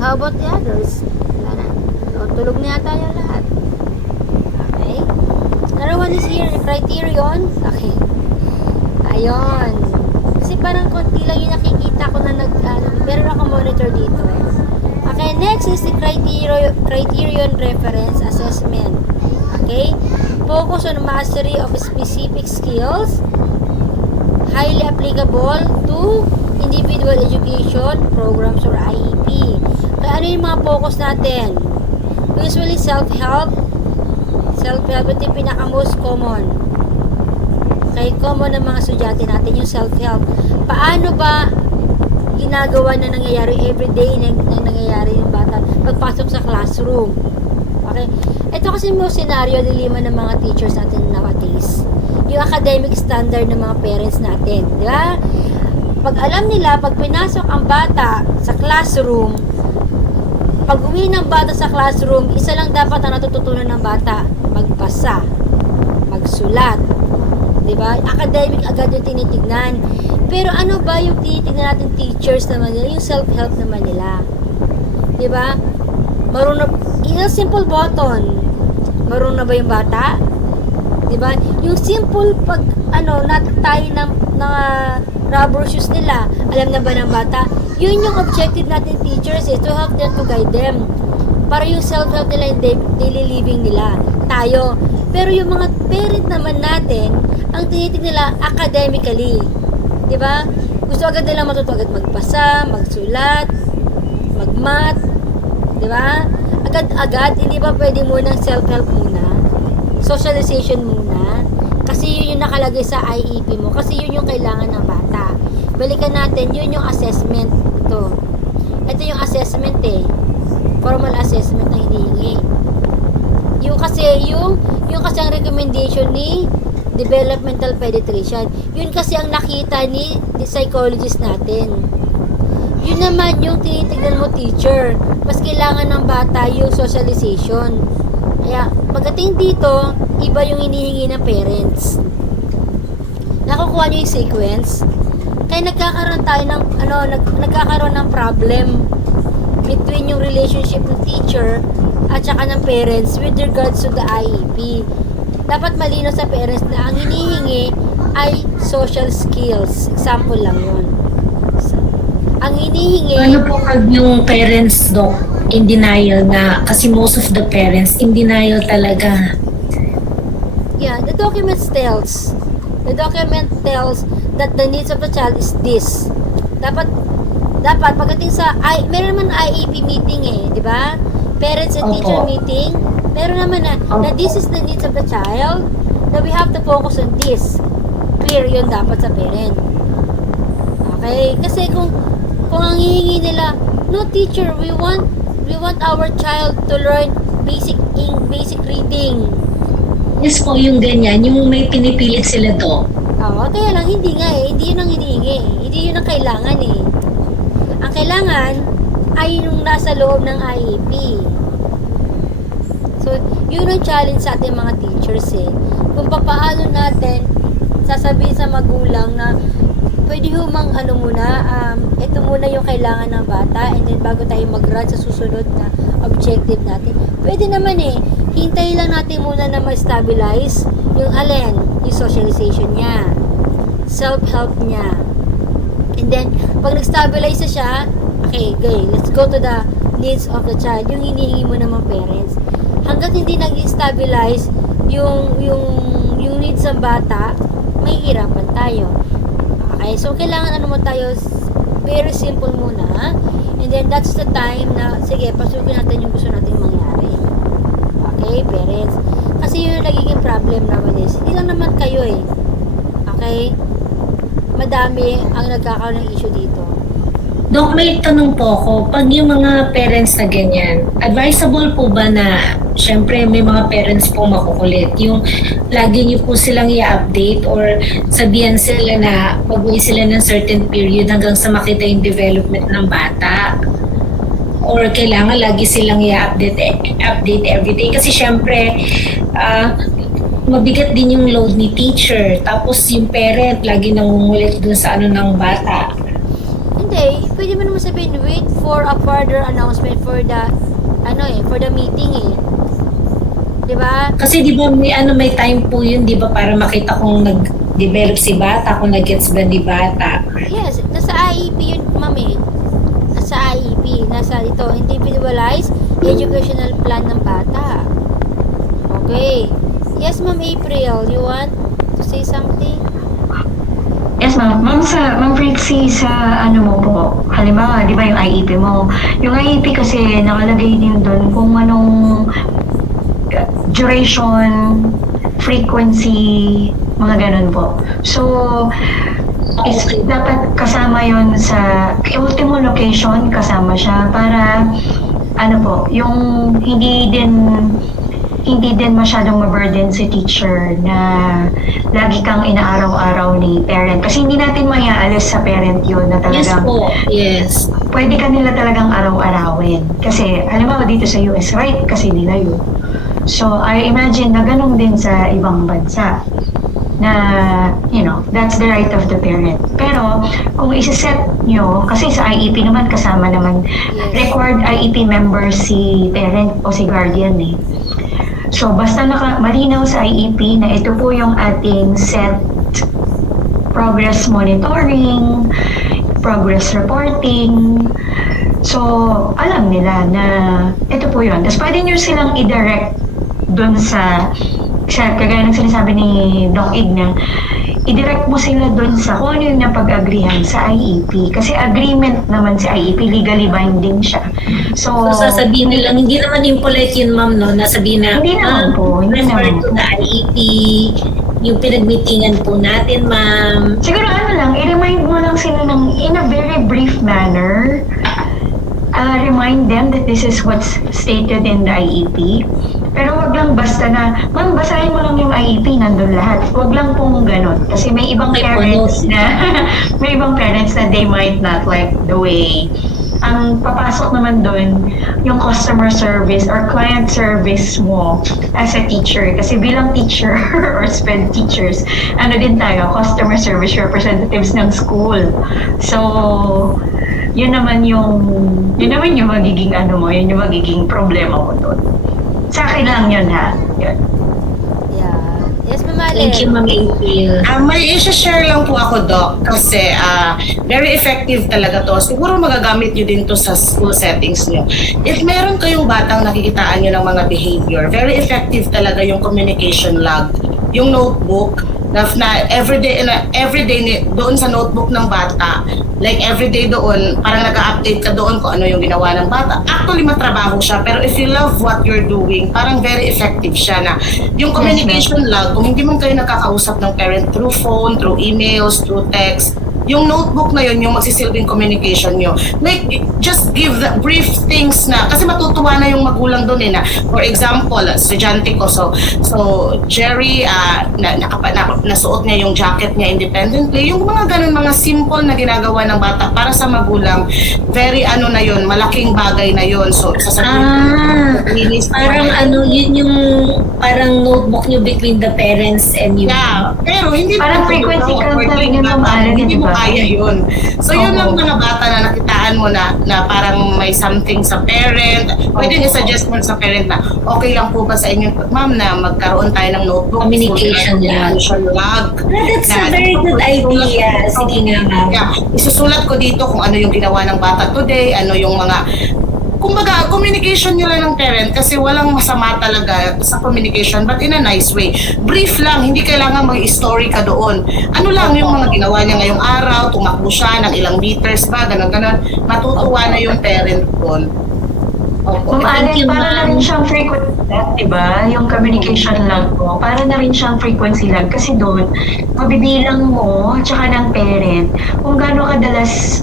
How about the others? Wala na. Tulog na yata yung lahat. Okay. Another one is here, the criterion. Okay. Ayun. Kasi parang konti lang yung nakikita ko na meron ako monitor dito eh. Okay, next is the criterion reference assessment. Okay? Focus on mastery of specific skills, highly applicable to individual education programs or IEP. Kaya ano yung mga focus natin? Usually self-help. Self-help ito yung pinaka-most common. Okay, common ng mga estudyante natin yung self-help. Paano ba ginagawa na nangyayari everyday na nangyayari yung bata pagpasok sa classroom? Okay? Ito kasi yung scenario dilema ng mga teachers natin nowadays. Yung academic standard ng mga parents natin. Di ba? Pag alam nila, pag pinasok ang bata sa classroom, pag uwi ng bata sa classroom, isa lang dapat ang natututunan ng bata. Magbasa. Magsulat. Di ba? Academic agad yung tinitignan. Pero ano ba yung tinitignan natin teachers naman nila? Yung self-help naman nila. Di ba? Marunong, a simple button. Marunong na ba yung bata? Di ba? Yung simple pag, natatay ng rubber shoes nila, alam na ba ng bata? Yun yung objective natin teachers to help them, to guide them. Para yung self-help nila, yung daily living nila. Tayo. Pero yung mga parent naman natin, ang tinitignan nila academically. Diba? Gusto agad nila matuto agad magbasa, magsulat, magmath. Diba? Agad-agad, hindi ba pwede munang self-help muna? Socialization muna? Kasi yun yung nakalagay sa IEP mo. Kasi yun yung kailangan ng bata. Balikan natin, yun yung assessment. Ito yung assessment eh. Formal assessment na hinihingi. Yung kasi ang recommendation ni developmental pediatrician. Yun kasi ang nakita ni psychologist natin. Yun naman yung tinitignan mo teacher. Mas kailangan ng bata yung socialization. Kaya pagdating dito, iba yung hinihingi ng parents. Nakukuha nyo yung sequence. Kaya nagkakaroon tayo ng nagkakaroon ng problem between yung relationship ng teacher at saka ng parents with regards to the IEP. Dapat malino sa parents na ang hinihingi ay social skills. Example lang yun. Ang hinihingi... Ano po pag yung parents, Doc, in denial na, kasi most of the parents in denial talaga. Yeah, the document tells that the needs of the child is this. Dapat pagdating sa meron naman IEP meeting eh, di ba? Parents and teacher meeting. Meron naman na this is the needs of the child, that we have to focus on this. Clear yun dapat sa parent. Okay? Kasi kung ang hihingi nila, no teacher, we want our child to learn basic reading. Yes po, yung ganyan, yung may pinipilit sila, Doc. Oo, kaya lang hindi nga eh. Hindi yun ang hinihingi eh. Hindi yun ang kailangan eh. Ang kailangan, ay yung nasa loob ng IEP. So, yun ang challenge sa ating mga teachers Kung papaano natin sasabihin sa magulang na pwede humang ito muna yung kailangan ng bata and then bago tayo mag-run sa susunod na objective natin. Pwede naman hintay lang natin muna na ma-stabilize yung yung socialization niya, self-help niya. And then, pag nag-stabilize na siya, okay, let's go to the needs of the child, yung hinihingi mo naman parents. Hanggat hindi nag-stabilize yung needs ng bata, may hirapan tayo. Okay, so kailangan tayo, very simple muna. And then that's the time na, sige, pasukin natin yung gusto nating mangyari. Okay, parents. Kasi yun yung nagiging problem nowadays. Hindi lang naman kayo Okay? Madami ang nagkakaroon ng issue dito. Dok, may tanong po ako. Pag yung mga parents na ganyan, advisable po ba na, syempre may mga parents po makukulit, yung lagi niyo po silang i-update or sabihan sila na mag-uwi sila ng certain period hanggang sa makita yung development ng bata? Or kailangan lagi silang i-update everyday? Kasi syempre, mabigat din yung load ni teacher. Tapos yung parent lagi nangungulit dun sa ng bata. Hindi, pwede mo naman sabihin, wait for a further announcement for the for the meeting 'Di ba? Kasi di ba may time po yun, di ba, para makita kung nag-develop si bata, kung nag-gets ba ni bata. Yes, nasa IEP yun, mami. Nasa IEP, nasa individualized educational plan ng bata. Okay. Yes, Ma'am April, you want to say something? Yes, ma'am. Ma'am Trixie, sa mo po, halimbawa, di ba yung IEP mo? Yung IEP kasi nakalagay din doon kung anong duration, frequency, mga ganun po. So, dapat kasama yon sa ultimo location, kasama siya para yung hindi din masyadong ma-burden si teacher na lagi kang inaaraw-araw ni parent. Kasi hindi natin mayaalis sa parent yun na Yes talagang po, yes. pwede ka nila talagang araw-arawin. Kasi halimbawa dito sa US, right? Kasi nila yun. So, I imagine na ganun din sa ibang bansa na, that's the right of the parent. Pero, kung isa-set nyo, kasi sa IEP naman, kasama naman, required IEP member si parent o si guardian So, basta malinaw sa IEP na ito po yung ating set progress monitoring, progress reporting. So, alam nila na ito po yun. Tapos pwede nyo silang i-direct dun sa kagaya ng sinasabi ni Doc Ig na i-direct mo sila dun sa kung ano yung napag-agreehan sa IEP. Kasi agreement naman sa IEP, legally binding siya. So sasabihin nila, hindi naman yung polite yun, ma'am, no? Nasabihin na, hindi naman po, hindi refer naman to the IEP, yung pinag-meetingan po natin, ma'am. siguro i-remind mo lang sila in a very brief manner. Remind them that this is what's stated in the IEP. Pero wag lang basta na, ma'am, basahin mo lang yung IEP, nandun lahat. Wag lang pong ganun. Kasi may ibang parents na they might not like the way. Ang papasok naman doon, yung customer service or client service mo as a teacher. Kasi bilang teacher or SPED teachers, din tayo, customer service representatives ng school. So, yun naman yung magiging yun yung magiging problema mo doon. Sa akin lang yun, ha? Yun. Yeah. Yes, Ma'am Ale. Thank you, Ma'am April. May isa-share lang po ako, Doc, kasi very effective talaga to. Siguro magagamit nyo din to sa school settings nyo. If meron kayong batang nakikitaan nyo ng mga behavior, very effective talaga yung communication log, yung notebook, na everyday doon sa notebook ng bata, like everyday doon, parang nag-update ka doon kung ano yung ginawa ng bata. Actually, matrabaho siya, pero if you love what you're doing, parang very effective siya na yung communication log, kung hindi man kayo nakakausap ng parent through phone, through emails, through text, yung notebook na yun, yung magsisilbing communication nyo. Like, just give the brief things na, kasi matutuwa na yung magulang doon na, for example, estudyante ko, so Jerry, nasuot niya yung jacket niya independently, yung mga ganun, mga simple na ginagawa ng bata para sa magulang, very na yun, malaking bagay na yun. So, sasabihin, Parang yun yung parang notebook nyo between the parents and you. yeah, pero hindi Parang mo frequency ito, count na rin according yun, bata, Ma'am Allen, hindi di mo ba? kaya yun. So yun Oo. lang mga bata na nakitaan mo na parang may something sa parent, pwede Oo. i-suggest mo sa parent na okay lang po ba sa inyo, ma'am, na magkaroon tayo ng notebook, Communication log. That's a very good idea. Sige nga, ma'am. Yeah, isusulat ko dito kung ano yung ginawa ng bata today, ano yung mga kumbaga, communication nyo lang ng parent kasi walang masama talaga sa communication but in a nice way. Brief lang, hindi kailangan mag-story ka doon. Ano lang yung mga ginawa niya ngayong araw, tumakbo siya ng ilang meters ba, ganon-ganon. Matutuwa na yung parent doon. Ma'am Thank you, Allen, para na ma'am. rin siyang frequency lang, di ba? Yung communication lang po, para na rin siyang frequency lang. Kasi doon, mabibilang mo, tsaka ng parent, kung gaano kadalas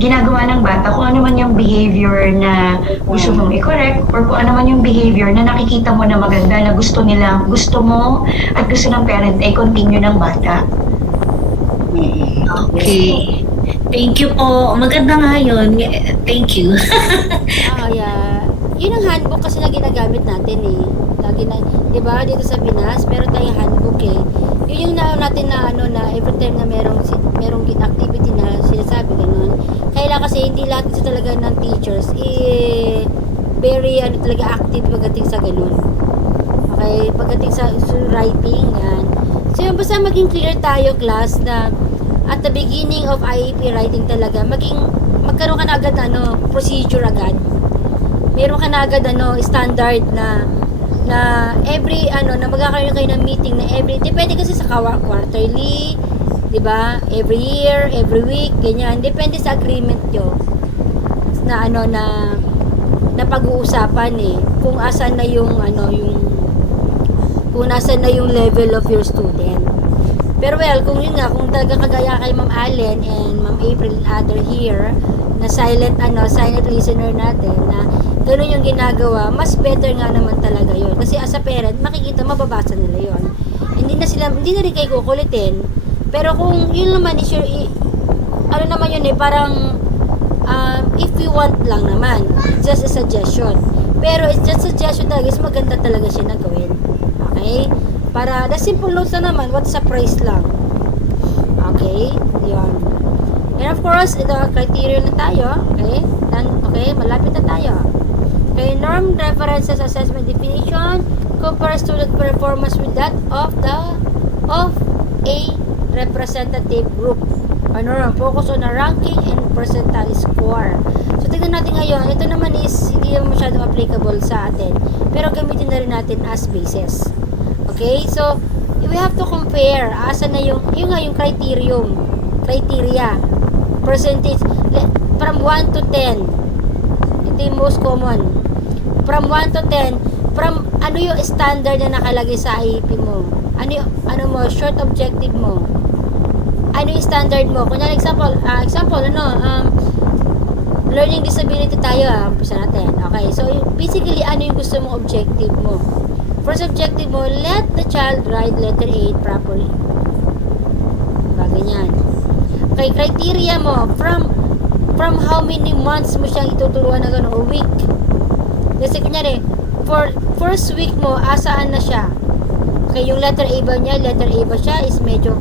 ginagawa ng bata, kung ano man yung behavior na gusto mong i-correct, or kung ano man yung behavior na nakikita mo na maganda, na gusto nila, gusto mo, at gusto ng parent, ay continue ng bata. Okay. Thank you po. Maganda nga yun. Thank you. Yeah. Yun ang handbook kasi na ginagamit natin eh. Lagi na, di ba, dito sa Pinas, meron tayong handbook eh. Yun yung natin na na every time na merong activity na sinasabi ganun. Kailangan kasi hindi lahat kasi talaga ng teachers very talaga active pagdating sa ganun. Okay, pagdating sa writing yan. So yun, basta maging clear tayo class na at the beginning of IEP writing talaga magkaroon ka na agad procedure agad. Meron ka na agad standard na every na magkakaroon kayo ng meeting na depende kasi sa quarterly, 'di ba? Every year, every week, ganyan. Depende sa agreement nyo na na pag-uusapan kung asan na yung kung nasan na yung level of your student. Pero kung yun nga, kung talaga kagaya kay Ma'am Allen and Ma'am April and other here na silent listener natin na gano'n yung ginagawa, mas better nga naman talaga yun. Kasi as a parent, makikita, mababasa nila yun. Hindi na rin kayo kukulitin. Pero kung yun naman is your, naman yun parang if you want lang naman, it's just a suggestion. Pero it's just suggestion talaga, is maganda talaga siya na gawin. Okay? Para, the simple notes na naman, what's the price lang. Okay? Yun. And of course, ito, criteria na tayo. Okay? Okay, malapit na tayo. Okay, norm, references, assessment, definition, compare student performance with that of a representative group. Focus on a ranking and percentile score. So, tignan natin ngayon. Ito naman is, hindi naman masyadong applicable sa atin. Pero gamitin na rin natin as basis. Okay? So, we have to compare. Asan na yung criteria. Percentage. From 1 to 10. Ito yung most common. From 1 to 10, from ano yung standard na nakalagay sa IEP mo? Ano mo, short objective mo? Ano yung standard mo? Kunyari, example, learning disability tayo, umpisa natin. Okay, so basically, ano yung gusto mong objective mo? First objective mo, let the child write letter A properly. Ganyan. Okay, criteria mo, from how many months mo siyang ituturuan na gano'n, or week. Kasi kunyari, for first week mo, asaan na siya? Okay, yung letter A ba niya, is medyo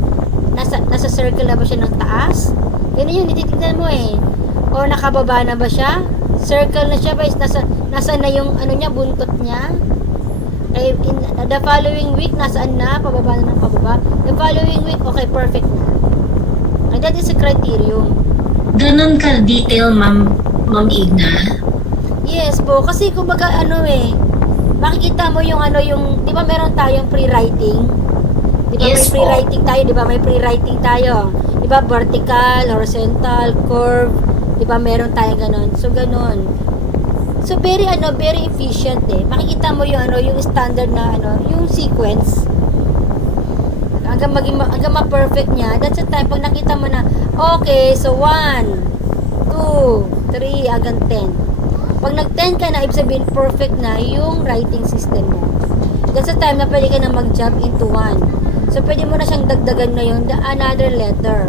nasa circle na ba siya ng taas? Ganun yun, ititignan mo o nakababa na ba siya? Circle na siya ba? Nasa na yung buntot niya? Okay, the following week, nasaan na? Pababa na ng pababa. The following week, okay, perfect na. Okay, that is a criterion. Ganon ka-detail, Ma'am Igna? Yes po, kasi kumbaga makikita mo yung di ba meron tayong pre-writing? Di ba Yes may pre-writing tayo, di ba may pre-writing tayo? Di ba vertical, horizontal, curve, di ba meron tayong ganon? So ganon. So very efficient Makikita mo yung standard na yung sequence. Hanggang ma-perfect niya. That's the time pag nakita mo na Okay, so 1, 2, 3, hanggang 10. Pag nag-10 ka na, ibig sabihin perfect na yung writing system mo. That's the time na pwede ka na mag-jump into 1. So, pwede mo na siyang dagdagan ngayon another letter.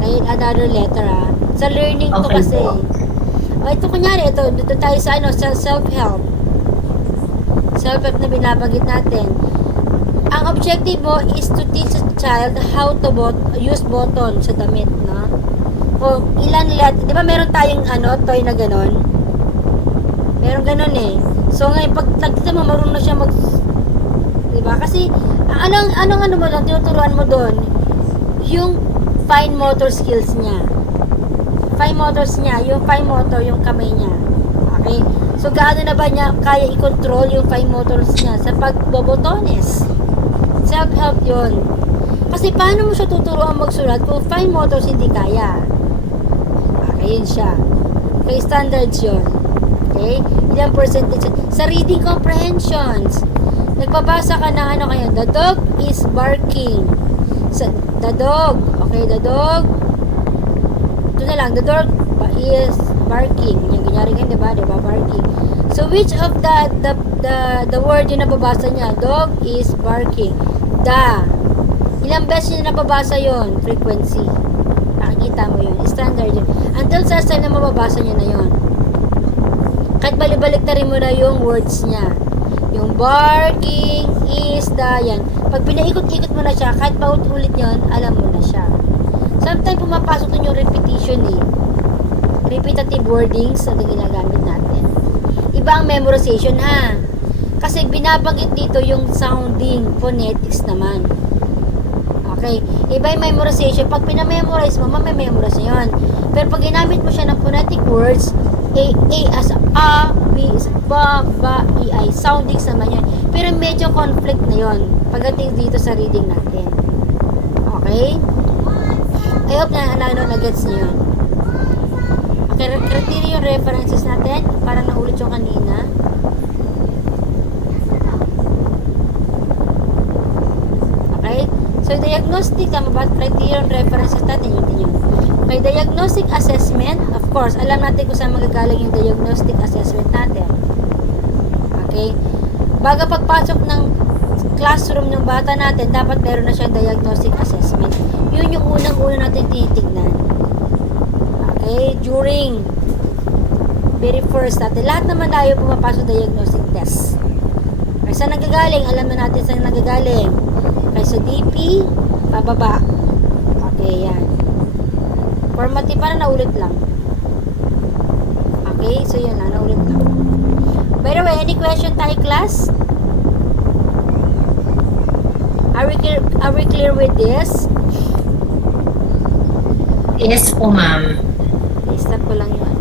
Okay, another letter Sa learning to Okay kasi. po. O, ito kunyari, dito tayo sa sa self-help. Self-help na binabanggit natin. Ang objective mo is to teach a child how to use button sa damit, no? O, ilan di ba meron tayong toy na ganon? Meron ganon eh. So, ngayon, pag nakita mo, marunong na siya di ba? Kasi, anong mo lang, tinuturuan mo doon, yung fine motor skills niya. Fine motors niya, yung fine motor, yung kamay niya. Okay? So, gaano na ba niya kaya i-control yung fine motors niya sa pagbobotones? Self-help yun. Kasi paano mo siya tuturuan magsulat kung fine motors hindi kaya? Okay, yun siya. Okay, standards yun. Okay? Ilang percentage yun. Sa reading comprehensions, nagbabasa ka ng kayo, the dog is barking. The dog, okay, the dog, ito na lang, the dog is barking. Yung ganyari ka, diba? Diba, barking. So, which of the word yung nababasa niya? Dog is barking. Ilang beses niya nababasa yon? Frequency. Nakikita mo yun. Standard yun. Until sa time na mababasa niya na yun. Kahit balibalik na rin mo na yung words niya. Yung barking is yan. Pag pinaikot-ikot mo na siya, kahit paulit-ulit yun, alam mo na siya. Sometimes pumapasok dun yung repetition eh. Repetitive wordings na ginagamit natin. Iba ang memorization ha. Kasi binabanggit dito yung sounding, phonetics naman. Okay. Iba yung memorization. Pag pinamemorize mo, mamememorize na yun. Pero pag ginamit mo siya ng phonetic words, A as A, B as ba, E, I. Soundings naman yun. Pero medyo conflict na yun pagdating dito sa reading natin. Okay? I hope na gets niyo yun. Okay, criteria yung references natin. Parang naulit yung kanina. Okay? So, diagnostic, tama ba? Criteria yung references natin, yun din yun. Okay, diagnostic assessment. Of course, alam natin kung saan magagaling yung diagnostic assessment natin. Okay? Baga pagpasok ng classroom ng bata natin, dapat meron na siyang diagnostic assessment. Yun yung unang-una natin tinitignan. Okay? During very first natin. Lahat naman tayo pumapasok diagnostic test. Okay, saan nagagaling? Alam na natin saan nagagaling. Okay, sa DP, pababa. Okay, yan. Formative, para naulit lang. Okay, so yun na, naulit lang. By the way, any question tayo, class? Are we clear with this? Yes po, ma'am. Okay, stop ko lang yung